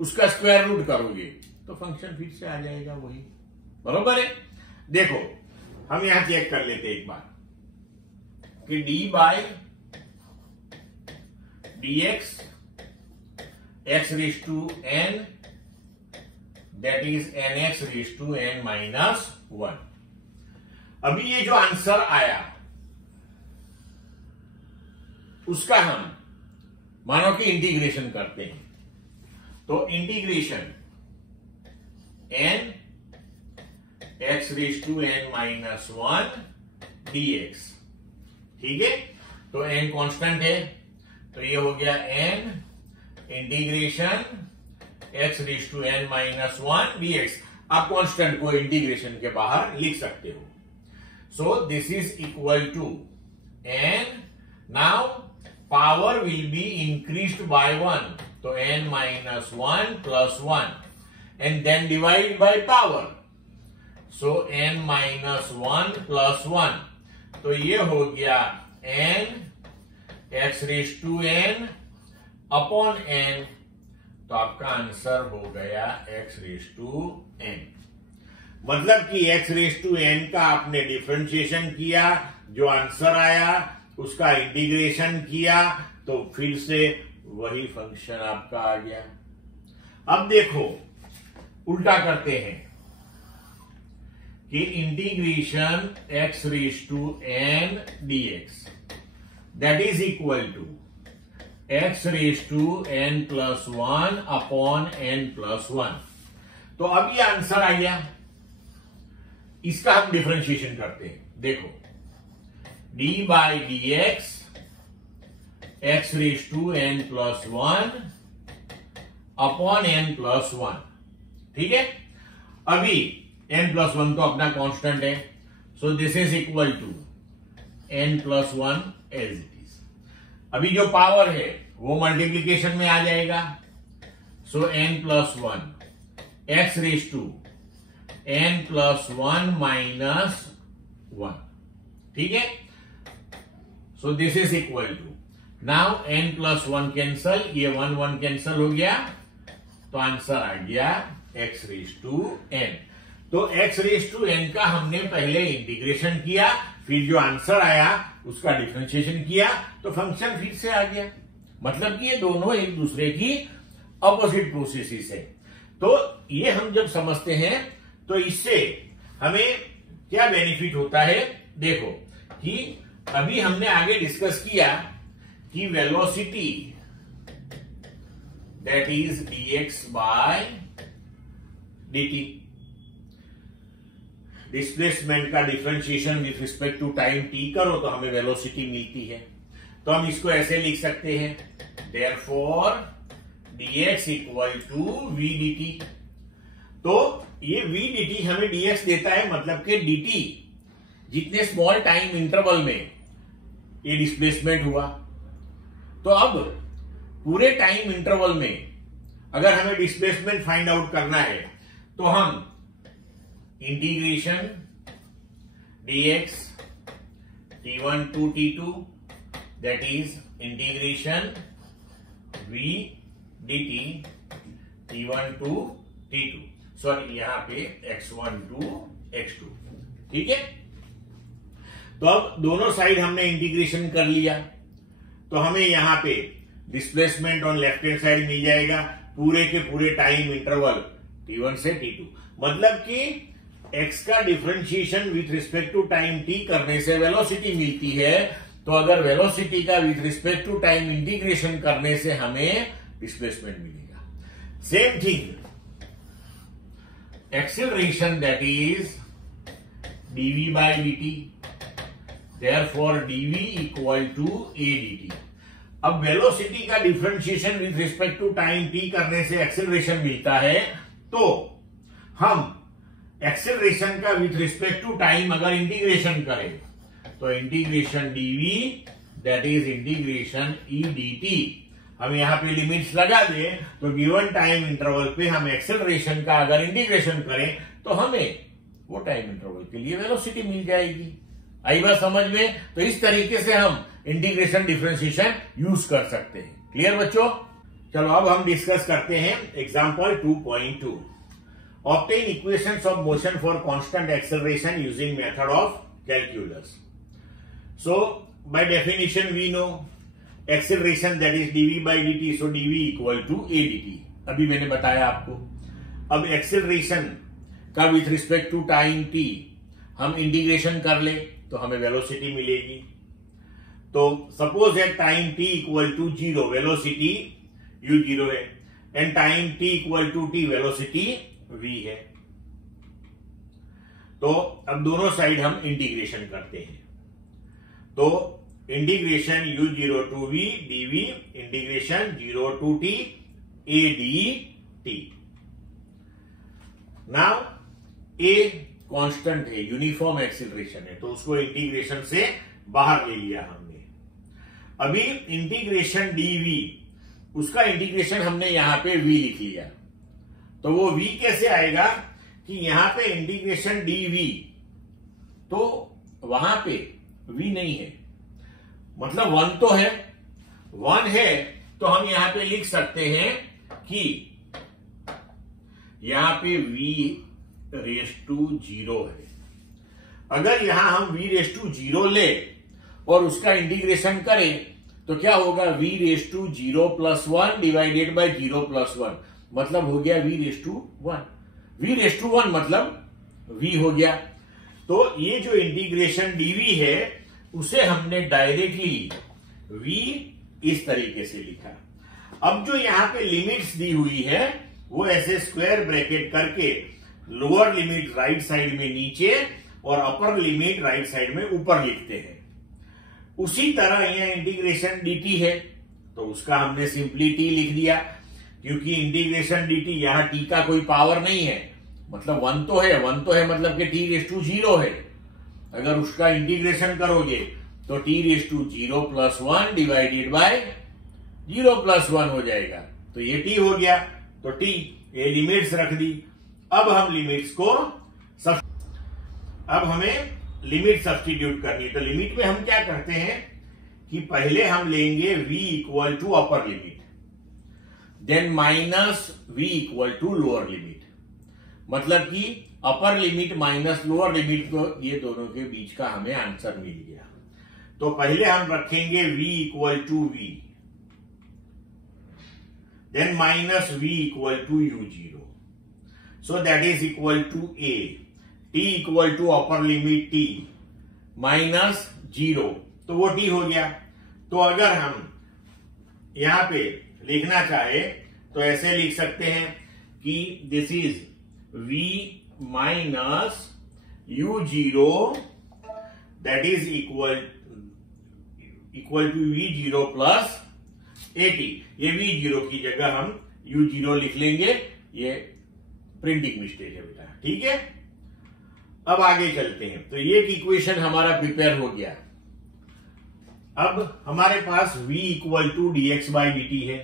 उसका स्क्वायर रूट करोगे तो फंक्शन फिर से आ जाएगा वही, बरोबर है। देखो हम यहां चेक कर लेते एक बार कि d by d x x raise to n that is n x raise to n minus 1। अभी ये जो आंसर आया उसका हम मानो कि इंटीग्रेशन करते हैं, तो integration n x raise to n minus 1 dx, ठीक है। तो एन कांस्टेंट है तो ये हो गया n integration x raise to n minus 1 dx। आप कांस्टेंट को इंटीग्रेशन के बाहर लिख सकते हो। So this is equal to n, now power will be increased by 1, तो n minus 1 plus 1 and then divide by power, so n minus 1 plus 1, तो ये हो गया n x raise to n upon n, तो आपका आंसर हो गया x रेज टू n। मतलब कि x रेज टू n का आपने डिफरेंशिएशन किया, जो आंसर आया उसका इंटीग्रेशन किया, तो फिर से वही फंक्शन आपका आ गया। अब देखो उल्टा करते हैं कि integration x raise to n dx that is equal to x raise to n plus 1 upon n plus 1। तो अब ये आंसर आ गया, इसका हम डिफरेंशिएशन करते हैं। देखो d by d x x raise to n plus 1 upon n plus 1, ठीक है। अभी n प्लस 1 तो अपना कांस्टेंट है, so this is equal to n plus 1 as it is. अभी जो पावर है वो मल्टीप्लीकेशन में आ जाएगा, so n plus 1 x raise to n plus 1 minus 1, ठीक है। So this is equal to, now n plus 1 cancel, ये 1 1 कैंसल हो गया, तो आंसर आ गया x रेज टू n। तो x रेज टू n का हमने पहले इंटीग्रेशन किया, फिर जो आंसर आया उसका डिफरेंशिएशन किया, तो फंक्शन फिर से आ गया। मतलब कि ये दोनों एक दूसरे की अपोजिट प्रोसेसेस है। तो ये हम जब समझते हैं तो इससे हमें क्या बेनिफिट होता है। देखो कि अभी हमने आगे डिस्कस किया कि velocity that is dx by dt, displacement का differentiation with respect to time t करो तो हमें वेलोसिटी मिलती है। तो हम इसको ऐसे लिख सकते हैं, therefore dx equal to v dt। तो ये v dt हमें dx देता है, मतलब कि dt जितने स्मॉल टाइम इंटरवल में ये डिस्प्लेसमेंट हुआ। तो अब पूरे टाइम इंटरवल में अगर हमें डिस्प्लेसमेंट फाइंड आउट करना है तो हम integration dx t1 to t2 that is integration v dt t1 to t2, sorry यहां पे x1 टू x2, ठीक है। तो अब दोनों साइड हमने इंटीग्रेशन कर लिया, तो हमें यहां पे displacement on left hand side मिल जाएगा पूरे के पूरे टाइम इंटरवल t1 से t2। मतलब कि x का differentiation with respect to time t करने से वेलोसिटी मिलती है, तो अगर वेलोसिटी का with respect to time integration करने से हमें डिस्प्लेसमेंट मिलेगा। Same thing acceleration that is dv by dt, therefore dv equal to a dt। अब वेलोसिटी का differentiation with respect to time t करने से एक्सेलरेशन मिलता है, तो हम एक्सेलरेशन का विथ रिस्पेक्ट टू टाइम अगर इंटीग्रेशन करें तो integration dv that is integration E D T. हम यहाँ पे लिमिट्स लगा दें तो गिवन टाइम इंटरवल पे हम एक्सेलरेशन का अगर इंटीग्रेशन करें तो हमें वो टाइम इंटरवल के लिए वेलोसिटी मिल जाएगी। आई बात समझ में? तो इस तरीके से हम इंटीग्रेशन डिफरेंशिएशन यूज कर सकते हैं। क्लियर बच्चों? चलो अब हम डिस्कस करते हैं example 2.2। Obtain equations of motion for constant acceleration using method of calculus. So by definition we know acceleration that is dv by dt, so dv equal to a dt। अभी मैंने बताया आपको। अब एक्सेलरेशन का with respect to time t हम इंटीग्रेशन कर ले तो हमें वेलोसिटी मिलेगी। तो suppose at time t equal to 0 velocity u0 है and time t equal to t velocity v है। तो अब दोनों साइड हम इंटीग्रेशन करते हैं। तो integration u0 to v dv integration 0 to t a dt। Now a constant है, यूनिफॉर्म एक्सीलरेशन है, तो उसको इंटीग्रेशन से बाहर ले लिया हमने। अभी इंटीग्रेशन dv, उसका इंटीग्रेशन हमने यहां पे v लिख लिया। तो वो v कैसे आएगा कि यहां पे इंटीग्रेशन dv, तो वहां पे v नहीं है, मतलब 1 तो है, 1 है, तो हम यहां पे लिख सकते हैं कि यहां पे v रेस टू 0 है। अगर यहां हम v रेस टू 0 ले और उसका इंटीग्रेशन करें तो क्या होगा, v raise to 0 plus 1 divided by 0 plus 1, मतलब हो गया v raise to 1। v raise to 1 मतलब v हो गया। तो ये जो इंटीग्रेशन dv है उसे हमने डायरेक्टली v इस तरीके से लिखा। अब जो यहां पे लिमिट्स दी हुई है वो ऐसे स्क्वायर ब्रैकेट करके लोअर लिमिट राइट साइड में नीचे और अपर लिमिट राइट साइड में ऊपर लिखते हैं। उसी तरह यह इंटीग्रेशन dt है तो उसका हमने सिंपली t लिख दिया, क्योंकि इंटीग्रेशन dt यहां t का कोई पावर नहीं है, मतलब 1 तो है, 1 तो है मतलब कि t रेस टू 0 है। अगर उसका इंटीग्रेशन करोगे तो t raise to 0 plus 1 divided by 0 plus 1 हो जाएगा। तो ये t हो गया, तो t ये लिमिट्स रख दी। अब हम लिमिट्स को अब हमें लिमिट सब्स्टिट्यूट करनी है। तो लिमिट में हम क्या करते हैं कि पहले हम लेंगे v equal to upper limit, then minus v equal to lower limit, मतलब कि upper limit minus lower limit, को ये दोनों के बीच का हमें आंसर मिल गया। तो पहले हम रखेंगे v equal to v, then minus v equal to u0, so that is equal to a, t equal to upper limit t minus 0, तो वो t हो गया। तो अगर हम यहां पे लिखना चाहे तो ऐसे लिख सकते हैं कि this is v minus u0 that is equal to v0 plus at। ये v0 की जगह हम u0 लिख लेंगे, ये प्रिंटिंग मिस्टेक है बेटा, ठीक है। अब आगे चलते हैं। तो ये इक्वेशन हमारा प्रिपेयर हो गया। अब हमारे पास v equal to dx by dt है,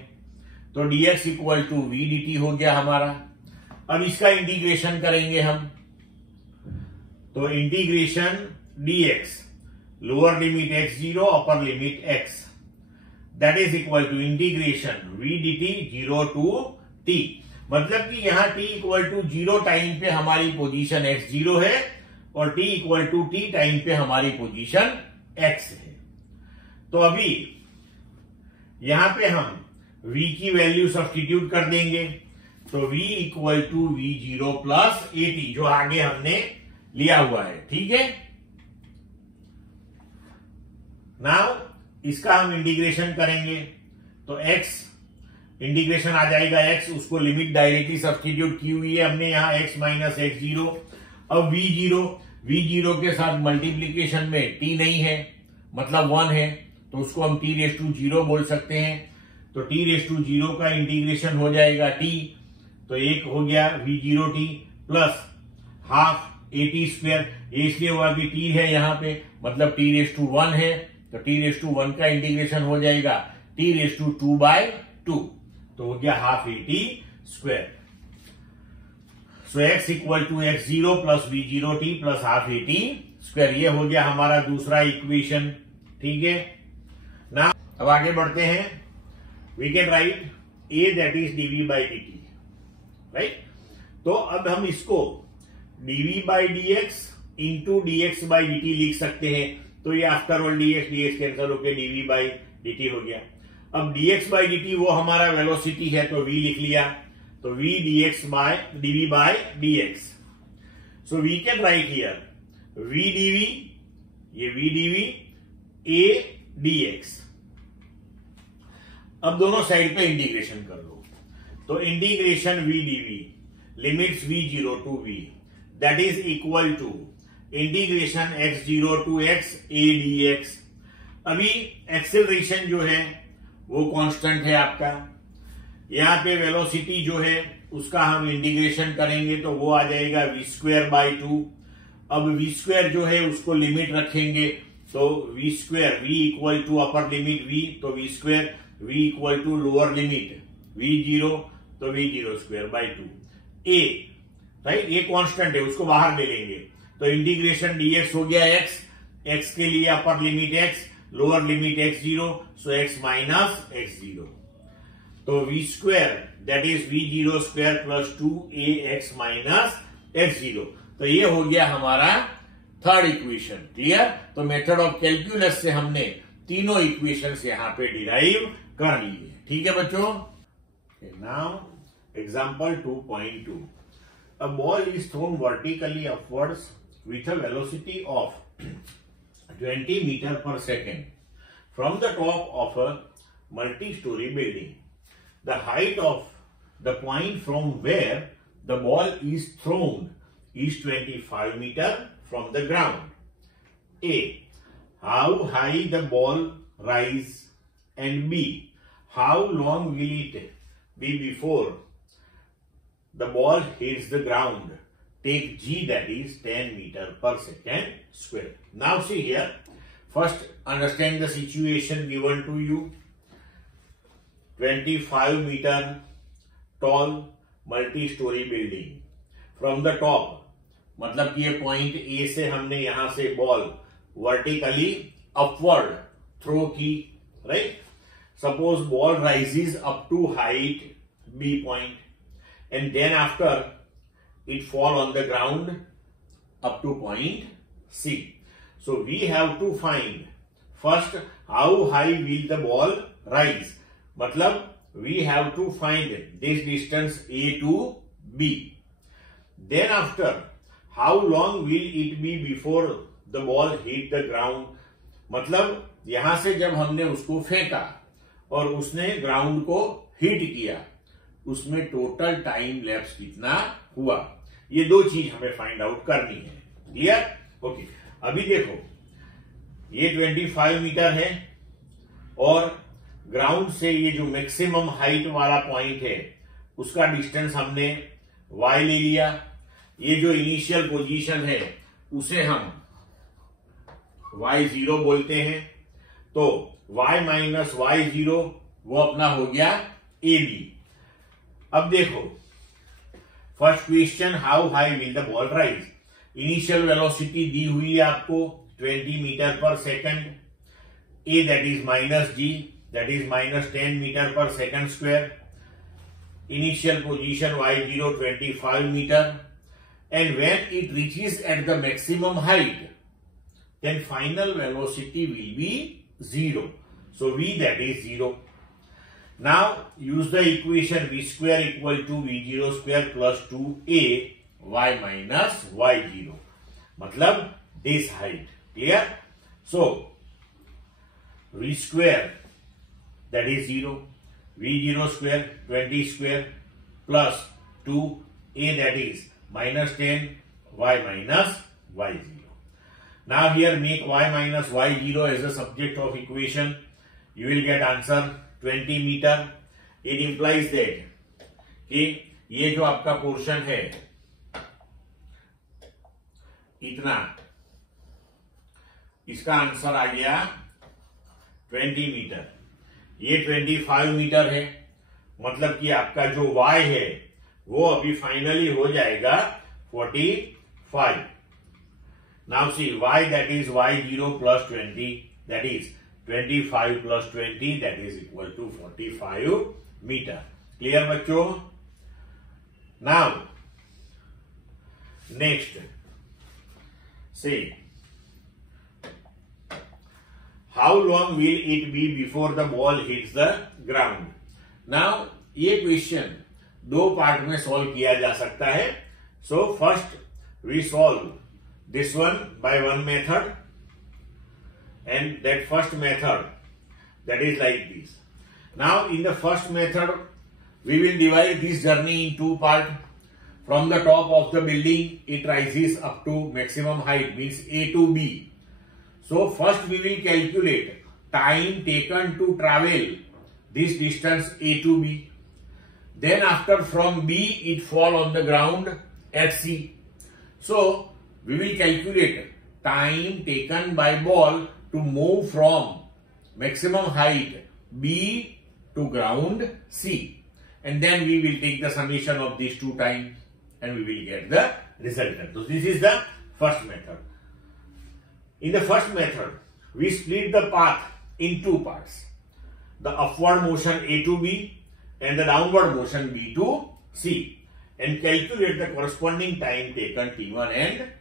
तो dx equal to v dt हो गया हमारा। अब इसका इंटीग्रेशन करेंगे हम, तो integration dx lower limit x0 upper limit x, that is equal to integration v dt 0 to t, मतलब कि यहां t इक्वल टू 0 टाइम पे हमारी पोजीशन x0 है और t equal to t time पे हमारी पोजीशन x है। तो अभी यहां पे हम v की वैल्यू सब्स्टिट्यूट कर देंगे, तो v equal to v0 plus at जो आगे हमने लिया हुआ है, ठीक है। नाउ इसका हम इंटीग्रेशन करेंगे तो x इंटीग्रेशन आ जाएगा x, उसको लिमिट डायरेक्टली सब्स्टिट्यूट की हुई है हमने यहाँ x माइनस x0। अब v0 के साथ मल्टीप्लीकेशन में t नहीं है, मतलब 1 है, तो उसको हम t रेस टू 0 बोल सकते हैं। तो t रेस टू 0 का इंटीग्रेशन हो जाएगा t, तो एक हो गया v0t plus half at square, ये इसलिए हुआ कि t है यहाँ पे, मतलब t रेस टू 1 है, तो t⁻1 का इंटीग्रेशन हो जाएगा t⁻2/2, तो हो गया half AT²। So x equal to x0 plus v0t plus half AT²। ये हो गया हमारा दूसरा इक्वेशन। ठीक है ना, अब आगे बढ़ते हैं। We can write a that is dv/dt, right. तो अब हम इसको dv/dx इंटू dx/dt लिख सकते हैं। तो ये आफ्टर ऑल dx कैंसिल होकर dv/dt हो गया। अब dx/dt वो हमारा वेलोसिटी है, तो v लिख लिया, तो v dv/dx। So we can write here v dv, ये v dv, a dx। अब दोनों साइड पे इंटीग्रेशन कर लो, तो integration v dv limits v0 to v that is equal to integration x0 to x a dx। अभी एक्सेलरेशन जो है वो कांस्टेंट है आपका, यहां पे वेलोसिटी जो है उसका हम इंटीग्रेशन करेंगे तो वो आ जाएगा v²/2। अब v² जो है उसको लिमिट रखेंगे, तो v² v equal to upper limit v, तो v² v equal to lower limit v0, तो v0²/2 a, राइट। ये कांस्टेंट है, उसको बाहर ले लेंगे, तो इंटीग्रेशन dx हो गया x के लिए अपर limit x, lower limit x0, सो x माइनस x0, तो v² that is v0² plus 2ax minus x0। तो ये हो गया हमारा थर्ड इक्वेशन। क्लियर। तो मेथड ऑफ कैलकुलस से हमने तीनों इक्वेशंस यहां पे डिराइव कर लिए। ठीक है बच्चों। Now example 2.2, a ball is thrown vertically upwards with a velocity of 20 meters per second from the top of a multi-story building. The height of the point from where the ball is thrown is 25 meters from the ground. A, how high the ball rise, and B, how long will it be before the ball hits the ground. Take g that is 10 meters per second square. Now see here, first understand the situation given to you. 25 meter tall multi-story building. From the top, मतलब कि ये पॉइंट ए से हमने यहां से बॉल वर्टिकली अपवर्ड थ्रो की, right. Suppose ball rises up to height B point and then after it fall on the ground up to point C. So we have to find first how high will the ball rise. मतलब we have to find this distance A to B. Then after how long will it be before the ball hit the ground. मतलब यहां से जब हमने उसको फेंका और उसने ग्राउंड को हिट किया, उसमें टोटल टाइम लैप्स कितना हुआ, ये दो चीज हमें फाइंड आउट करनी है। क्लियर। ओके। अभी देखो ये 25 मीटर है और ग्राउंड से ये जो मैक्सिमम हाइट वाला पॉइंट है उसका डिस्टेंस हमने y ले लिया। ये जो इनिशियल पोजीशन है उसे हम y0 बोलते हैं, तो y माइनस y0 वो अपना हो गया AB। अब देखो first question, how high will the ball rise. Initial velocity दी हुई है आपको 20 meter per second, a that is minus g that is minus 10 meter per second square. Initial position y0 25 meter, and when it reaches at the maximum height, then final velocity will be 0. So v that is 0. Now use the equation v square equal to v0 square plus 2a y minus y0, मतलब this height. Clear? So v square that is 0, v0 square 20 square plus 2a that is minus 10 y minus y0. Now here make y minus y0 as a subject of equation. You will get answer 20 metre. It implies that कि ये जो आपका पोर्शन है इतना, इसका आंसर आ गया 20 मीटर, ये 25 मीटर है, मतलब कि आपका जो y है वो अभी फाइनली हो जाएगा 45. Now see y, that is y0 plus 20, that is 25 plus 20, that is equal to 45 meter. Clear बच्चों? Now next, say how long will it be before the ball hits the ground. Now ये क्वेश्चन दो पार्ट में सॉल्व किया जा सकता है. So first we solve this one by one method, and that first method, that is like this. Now in the first method we will divide this journey in two parts. From the top of the building it rises up to maximum height, means A to B. So first we will calculate time taken to travel this distance A to B. Then after from B it fall on the ground at C. So we will calculate time taken by ball to move from maximum height B to ground C. And then we will take the summation of these two times and we will get the resultant. So this is the first method. In the first method, we split the path in two parts. The upward motion A to B and the downward motion B to C, and calculate the corresponding time taken T1 and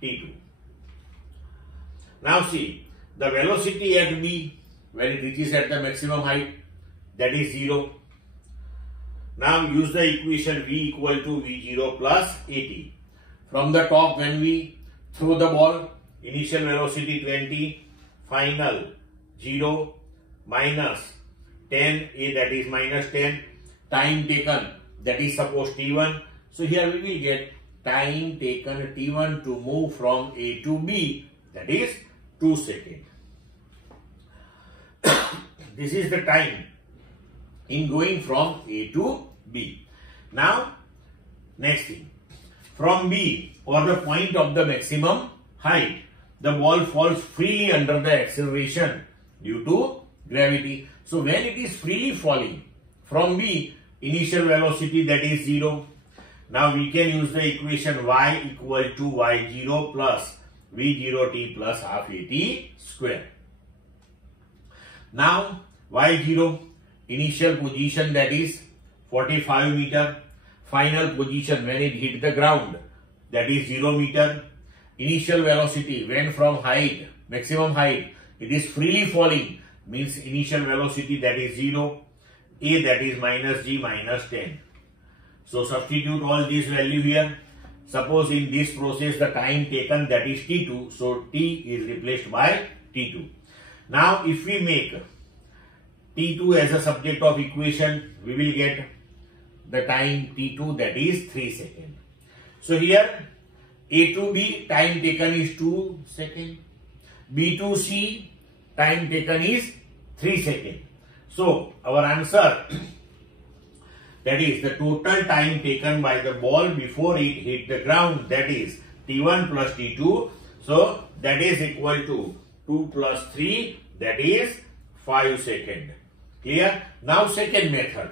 T2. Now see, the velocity at B when it reaches at the maximum height, that is 0. Now use the equation V equal to V0 plus AT. From the top when we throw the ball, initial velocity 20, final 0 minus 10, A, that is minus 10, time taken, that is suppose T1. So here we will get time taken T1 to move from A to B, that is 2 seconds. This is the time in going from A to B. Now next thing, from B or the point of the maximum height, the ball falls freely under the acceleration due to gravity. So when it is freely falling from B, initial velocity, that is 0. Now we can use the equation y equal to y0 plus v0t plus half at square. Now y0, initial position, that is 45 meter, final position when it hit the ground, that is 0 meter. Initial velocity when from height, maximum height, it is freely falling, means initial velocity, that is 0. A, that is minus g minus 10. So substitute all these value here. Suppose in this process the time taken, that is T2, so T is replaced by T2. Now if we make T2 as a subject of equation, we will get the time T2, that is 3 seconds. So here A to B time taken is 2 seconds. B to C time taken is 3 seconds. So our answer, that is the total time taken by the ball before it hit the ground, that is T1 plus T2. So that is equal to 2 plus 3, that is 5 seconds. Clear? Now second method.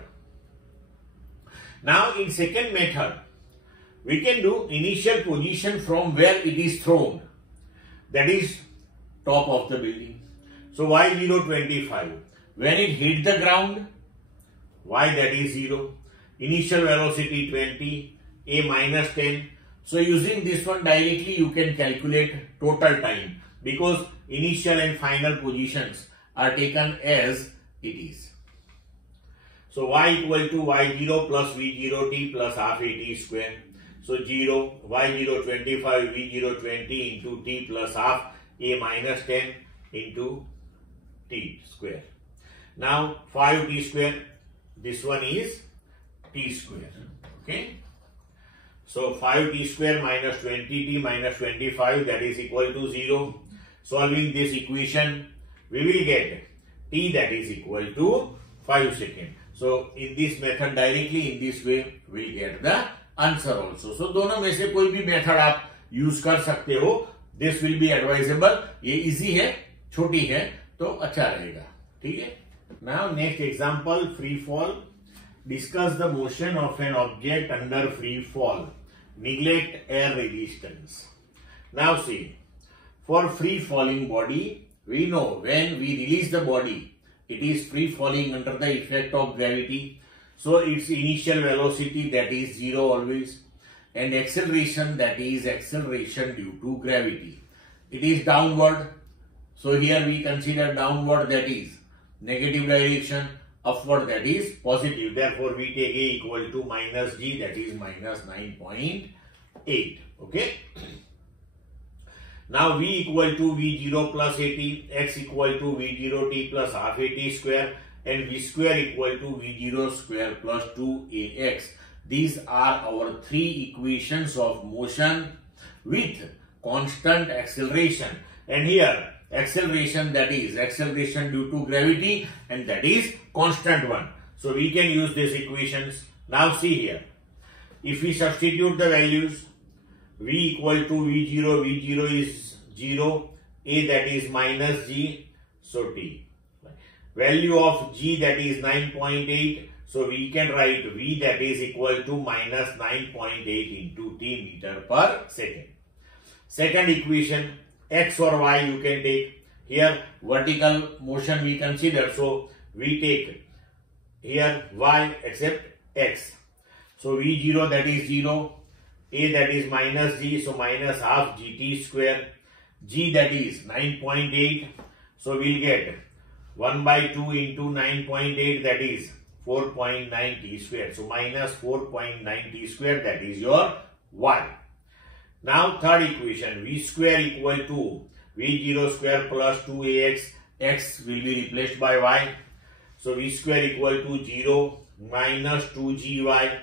Now in second method, we can do initial position from where it is thrown, that is top of the building. So y0 25. When it hit the ground, y, that is 0. Initial velocity 20, A minus 10. So using this one directly you can calculate total time, because initial and final positions are taken as it is. So y equal to y0 plus v0t plus half at square. So 0, y0 25, v0 20 into t plus half, A minus 10 into t square. Now 5t square, this one is t square. Okay. So 5t square minus 20t minus 25, that is equal to 0. Solving this equation, we will get t, that is equal to 5 seconds. So in this method directly, in this way we will get the answer also. So दोनों में से कोई भी मेथड आप यूज कर सकते हो. This will be advisable. ये इजी है, छोटी है, तो अच्छा रहेगा. ठीक है. Now next example, free fall. Discuss the motion of an object under free fall. Neglect air resistance. Now see, for free falling body, we know when we release the body, it is free falling under the effect of gravity. So its initial velocity, that is 0 always, and acceleration, that is acceleration due to gravity. It is downward. So here we consider downward, that is negative direction, upward, that is positive. Therefore we take A equal to minus G, that is minus 9.8. Okay. Now V equal to V0 plus AT, X equal to V0t plus half AT square, and V square equal to V0 square plus 2AX. These are our three equations of motion with constant acceleration. And here acceleration, that is acceleration due to gravity, and that is constant one. So we can use these equations. Now see here, if we substitute the values, V equal to V0, V0 is 0, A that is minus G, so T. Value of G, that is 9.8, so we can write V that is equal to minus 9.8 into T meter per second. Second equation, X or Y you can take. Here vertical motion we consider, so we take here Y except X. So V0 that is 0, A that is minus G, so minus half GT square, G that is 9.8, so we'll get 1 by 2 into 9.8, that is 4.9 T square, so minus 4.9 T square, that is your Y. Now third equation, V square equal to V0 square plus 2AX, X will be replaced by Y, so V square equal to 0 minus 2GY,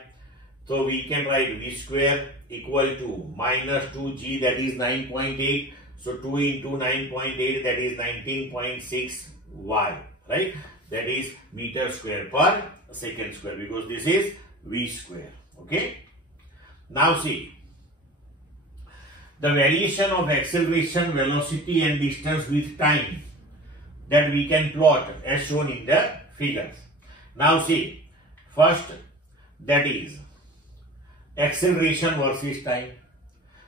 so we can write V square equal to minus 2G, that is 9.8, so 2 into 9.8, that is 19.6 Y, right? That is meter square per second square, because this is V square. Okay. Now see, the variation of acceleration, velocity and distance with time, that we can plot as shown in the figures. Now see, first, that is acceleration versus time.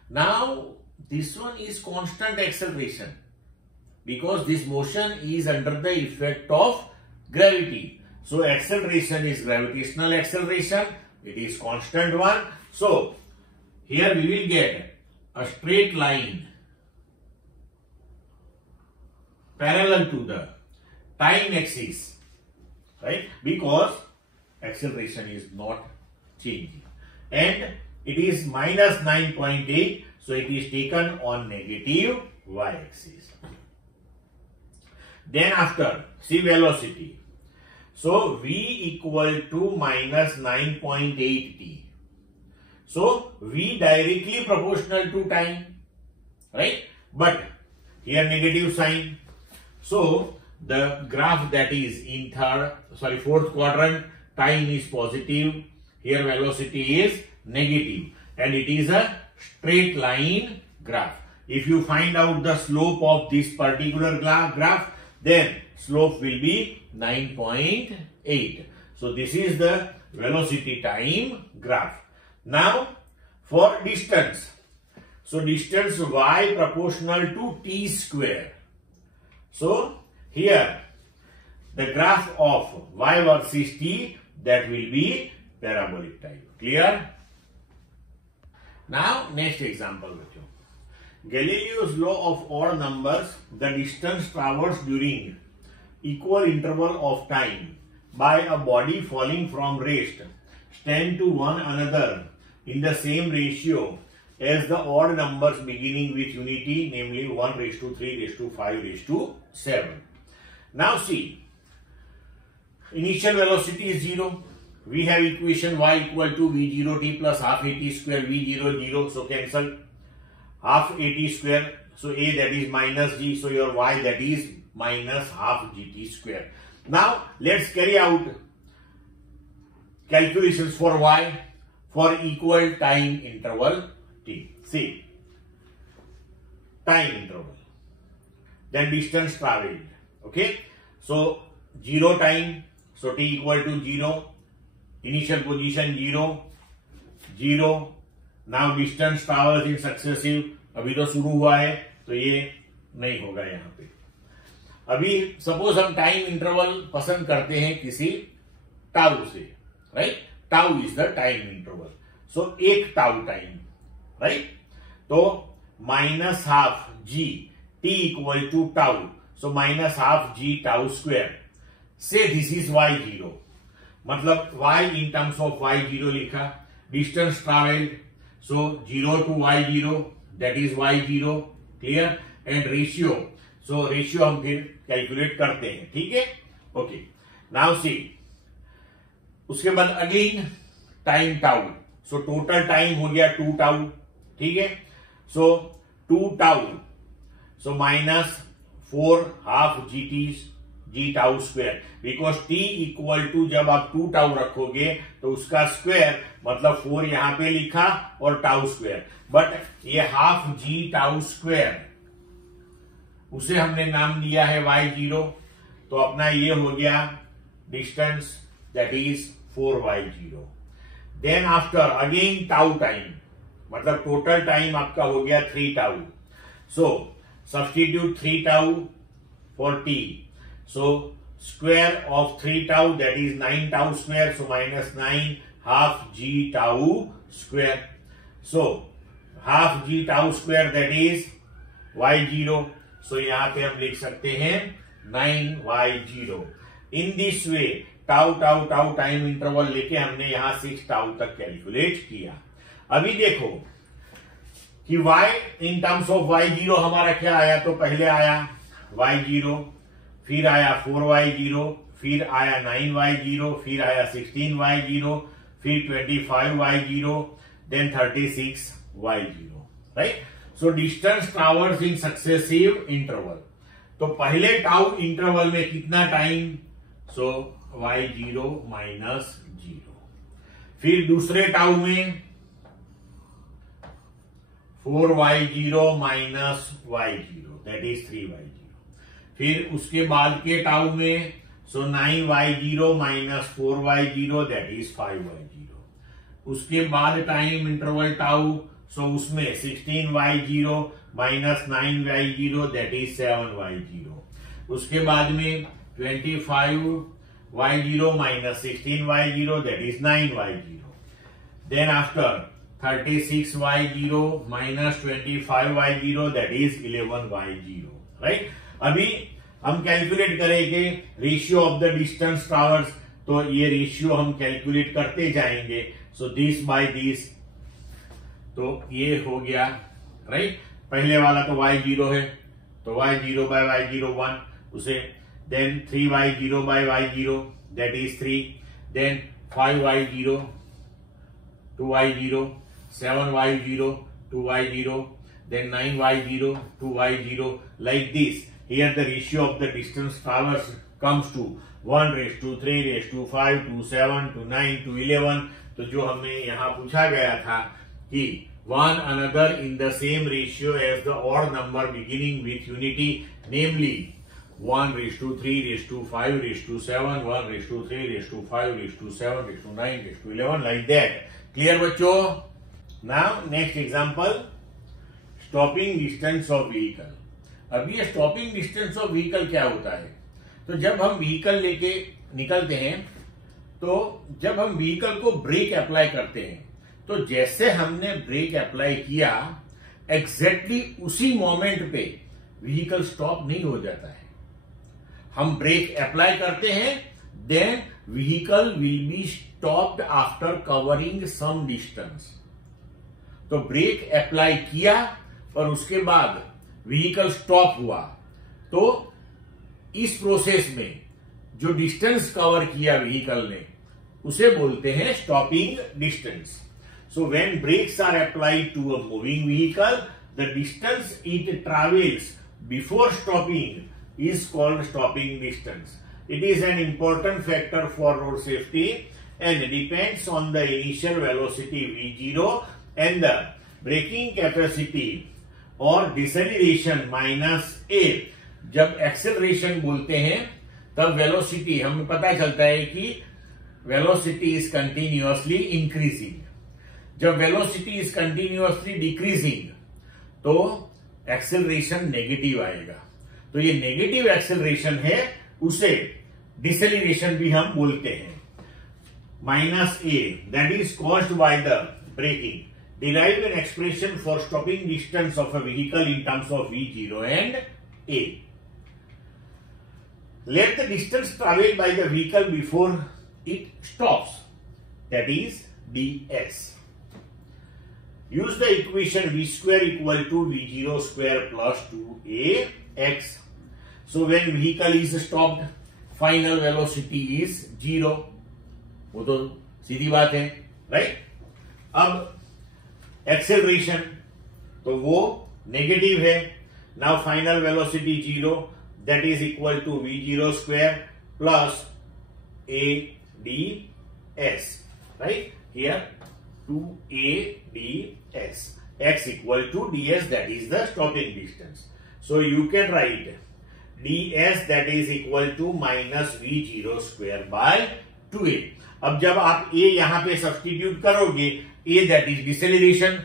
Now this one is constant acceleration, because this motion is under the effect of gravity. So acceleration is gravitational acceleration, it is constant one. So here we will get a straight line parallel to the time axis, right? Because acceleration is not changing, and it is minus 9.8, so it is taken on negative y-axis. Then after, see velocity. So V equal to minus 9.8 T. So V directly proportional to time, right? But here negative sign. So the graph that is in fourth quadrant, time is positive. Here velocity is negative, and it is a straight line graph. If you find out the slope of this particular graph, then slope will be 9.8. So this is the velocity time graph. Now for distance. So distance y proportional to t square. So here the graph of y versus t, that will be parabolic type. Clear? Now next example. Galileo's law of odd numbers, the distance traversed during equal interval of time by a body falling from rest stand to one another in the same ratio as the odd numbers beginning with unity, namely 1 raised to 3 raised to 5 raised to 7. Now see, initial velocity is 0. We have equation y equal to v0t plus half at square, v0 0, so cancel. Half at square, so a that is minus g, so your y that is minus half gt square. Now let's carry out calculations for y for equal time interval t. See, time interval, then distance traveled. Okay, so 0 time, so t equal to 0, initial position 0, 0, now distance travels in successive, अभी तो शुरू हुआ है तो ये नहीं होगा यहां पे। अभी सपोज हम टाइम इंटरवल पसंद करते हैं किसी टाउ से, right, tau is the time interval, so 1 tau time, right, तो -12 g t equal to tau, so -12 g tau square, से दिस इज y0, मतलब y in terms of y0 लिखा, distance travelled, so 0 to y0 that is y0, clear, and ratio, so ratio हम फिर कैलकुलेट करते हैं, ठीक है, ओके। नाउ सी, उसके बाद again time tau, so total time हो गया 2 टाउ, ठीक है, so 2 tau, so -4 half g tau square, because t equal to जब आप 2 टाउ रखोगे तो उसका स्क्वायर मतलब 4 यहां पे लिखा और टाउ स्क्वायर, बट ये हाफ जी टाउ स्क्वायर उसे हमने नाम दिया है y0, तो अपना ये हो गया distance that is 4y0। Then after again tau time, मतलब टोटल टाइम आपका हो गया 3 tau, so substitute 3 tau for t, so square of 3 tau that is 9 tau square, so -9 half g tau square, so half g tau square that is y0, so यहां पे हम लिख सकते हैं 9y0। In this way tau tau tau time interval लेके हमने यहां 6 टाउ तक कैलकुलेट किया। अभी देखो कि y in terms of y0 हमारा क्या आया, तो पहले आया y0, फिर आया 4y0, फिर आया 9y0, फिर आया 16y0, फिर 25y0, then 36y0, right. So distance traverse in successive interval, तो पहले टाउ इंटरवल में कितना टाइम, सो y0 -0, फिर दूसरे टाउ में 4y0 -y0 that is 3y0, फिर उसके बाद के टाउ में सो 9y0 -4y0 that is 5y0, उसके बाद टाइम इंटरवल टाउ, सो उसमें 16y0 -9y0 that is 7y0, उसके बाद में 25y0 -16y0 that is 9y0, then after 36y0 -25y0 that is 11y0, right. अभी हम कैलकुलेट करेंगे ratio of the distance traverse, तो ये रेशियो हम कैलकुलेट करते जाएंगे, सो दिस बाय दिस, तो ये हो गया, राइट। पहले वाला तो y0 है, तो y0 by y0 1, उसे then 3y0 by y0 that is 3, then 5y0 2y0, 7y0 2y0, then 9y0 2y0, like this. Here the ratio of the distance traversed comes to 1:3:5 to 7 to 9 to 11। तो जो हमें यहाँ पूछा गया था कि one another in the same ratio as the odd number beginning with unity, namely 1:3:5:7, 1:3:5:7:9:11, like that. Clear बच्चों? Now next example, stopping distance of vehicle। अब ये स्टॉपिंग डिस्टेंस ऑफ व्हीकल क्या होता है, तो जब हम व्हीकल लेके निकलते हैं, तो जब हम व्हीकल को ब्रेक अप्लाई करते हैं, तो जैसे हमने ब्रेक अप्लाई किया एग्जैक्टली उसी मोमेंट पे व्हीकल स्टॉप नहीं हो जाता है। हम ब्रेक अप्लाई करते हैं, then vehicle will be stopped after covering some distance. तो ब्रेक अप्लाई किया और उसके बाद व्हीकल स्टॉप हुआ, तो इस प्रोसेस में जो डिस्टेंस कवर किया व्हीकल ने उसे बोलते हैं stopping distance. So when brakes are applied to a moving vehicle, the distance it travels before stopping is called stopping distance. It is an important factor for road safety and depends on the initial velocity v0 and the braking capacity or deceleration minus a। जब एक्सेलरेशन बोलते हैं तब वेलोसिटी हमें पता चलता है कि वेलोसिटी इज कंटिन्यूअसली इंक्रीजिंग। जब वेलोसिटी इज कंटिन्यूअसली डिक्रीजिंग तो एक्सेलरेशन नेगेटिव आएगा। तो ये नेगेटिव एक्सेलरेशन है, उसे डिसेलरेशन भी हम बोलते हैं। -a that is caused by the braking. Derive an expression for stopping distance of a vehicle in terms of v0 and a. Let the distance traveled by the vehicle before it stops, that is ds. Use the equation v square equal to v0 square plus 2ax. So when vehicle is stopped, final velocity is 0. वो तो सीधी बात है, राइट? अब एक्सेलरेशन तो वो नेगेटिव है। Now final velocity 0, that is equal to v0 square plus ads, right? Here 2ads, x equal to ds, that is the stopping distance. So you can write ds that is equal to minus v0 square by 2a. अब जब आप a यहां पे सब्स्टिट्यूट करोगे, a दैट इज डिसेलरेशन,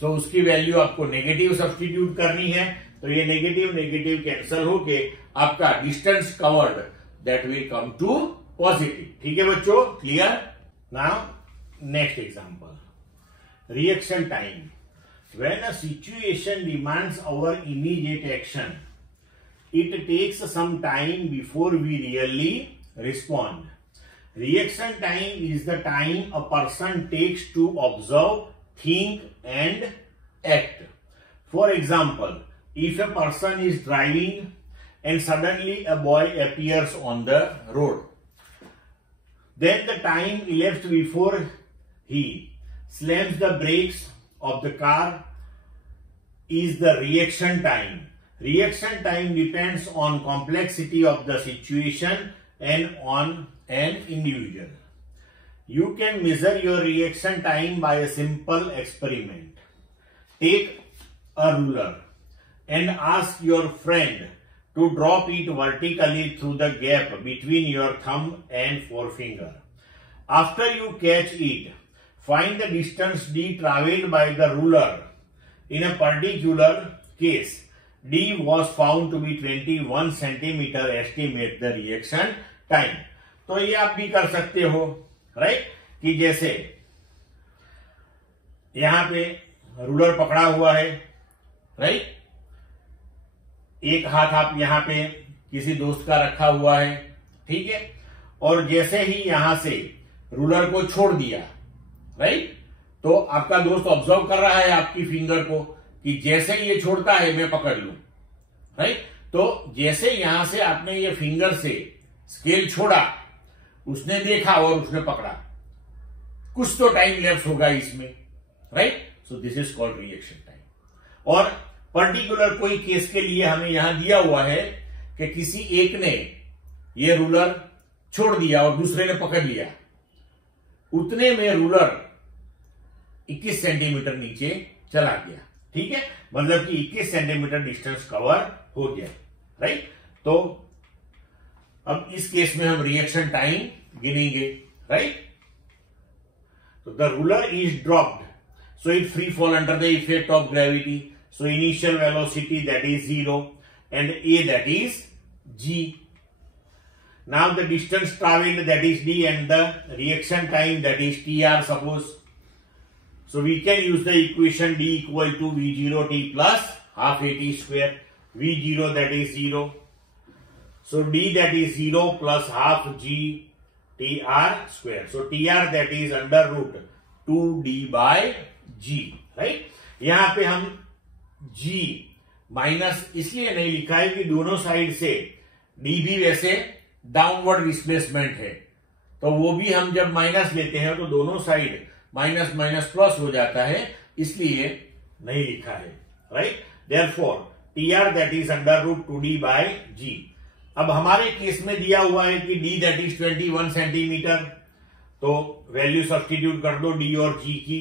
सो उसकी वैल्यू आपको नेगेटिव सब्स्टिट्यूट करनी है। तो ये नेगेटिव नेगेटिव कैंसल होके आपका distance covered that will come to positive. ठीक है बच्चों, clear? Now next example, reaction time. When a situation demands our immediate action, it takes some time before we really respond. Reaction time is the time a person takes to observe, think and act. For example, if a person is driving and suddenly a boy appears on the road, then the time elapsed before he slams the brakes of the car is the reaction time. Reaction time depends on complexity of the situation and on an individual. You can measure your reaction time by a simple experiment. Take a ruler and ask your friend to drop it vertically through the gap between your thumb and forefinger. After you catch it, find the distance d traveled by the ruler. In a particular case, D was found to be 21 centimeter. Estimate the reaction time. तो ये आप भी कर सकते हो, राइट? कि जैसे यहां पे रूलर पकड़ा हुआ है, राइट? एक हाथ आप यहां पे किसी दोस्त का रखा हुआ है, ठीक है? और जैसे ही यहां से रूलर को छोड़ दिया, राइट? तो आपका दोस्त ऑब्जर्व कर रहा है आपकी फिंगर को कि जैसे ये छोड़ता है मैं पकड़ लूं, राइट? तो जैसे यहां से आपने ये फिंगर से स्केल छोड़ा, उसने देखा और उसने पकड़ा, कुछ तो टाइम लैप्स होगा इसमें, right? So this is called reaction time. और पर्टिकुलर कोई केस के लिए हमें यहां दिया हुआ है कि किसी एक ने ये रूलर छोड़ दिया और दूसरे ने पकड़ लिया, उतने में रूलर 21 सेंटीमीटर नीचे चला गया, ठीक है? मतलब कि 21 सेंटीमीटर डिस्टेंस कवर हो गया, राइट? तो अब इस केस में हम रिएक्शन टाइम गिनेंगे, राइट? तो the ruler is dropped, so it free fall under the effect of gravity, so initial velocity that is 0 and A that is g. Now the distance traveled that is d and the reaction time that is tr, suppose. So we can use the equation d equal to v0 t plus half at square. V0 that is 0. So d that is 0 plus half g tr square. So tr that is under root 2d by g, right? यहां पे हम g माइनस इसलिए नहीं लिखा है कि दोनों साइड से d भी वैसे डाउनवर्ड डिस्प्लेसमेंट है, तो वो भी हम जब माइनस लेते हैं तो दोनों साइड माइनस माइनस प्लस हो जाता है, इसलिए नहीं लिखा है, right? Therefore tr that is under root 2d by g. अब हमारे केस में दिया हुआ है कि d दैट इज 21 सेंटीमीटर, तो वैल्यू सब्स्टिट्यूट कर दो d और g की।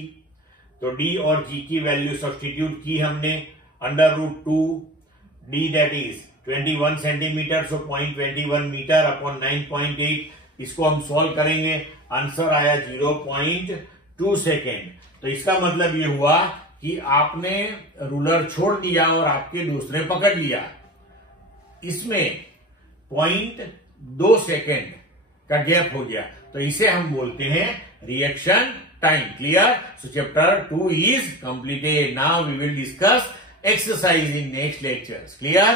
तो d और g की वैल्यू सब्स्टिट्यूट की हमने, under root 2 d that is 21 centimetre, so 0.21 metre upon 9.8, इसको हम सॉल्व करेंगे, आंसर आया 0.2 सेकेंड। तो इसका मतलब ये हुआ कि आपने रूलर छोड़ दिया और आपके दोस्त ने पकड़ लिया, इसमें 0.2 सेकेंड का गैप हो गया, तो इसे हम बोलते हैं reaction time. Clear? So chapter 2 is completed. Now we will discuss exercise in next lectures. Clear?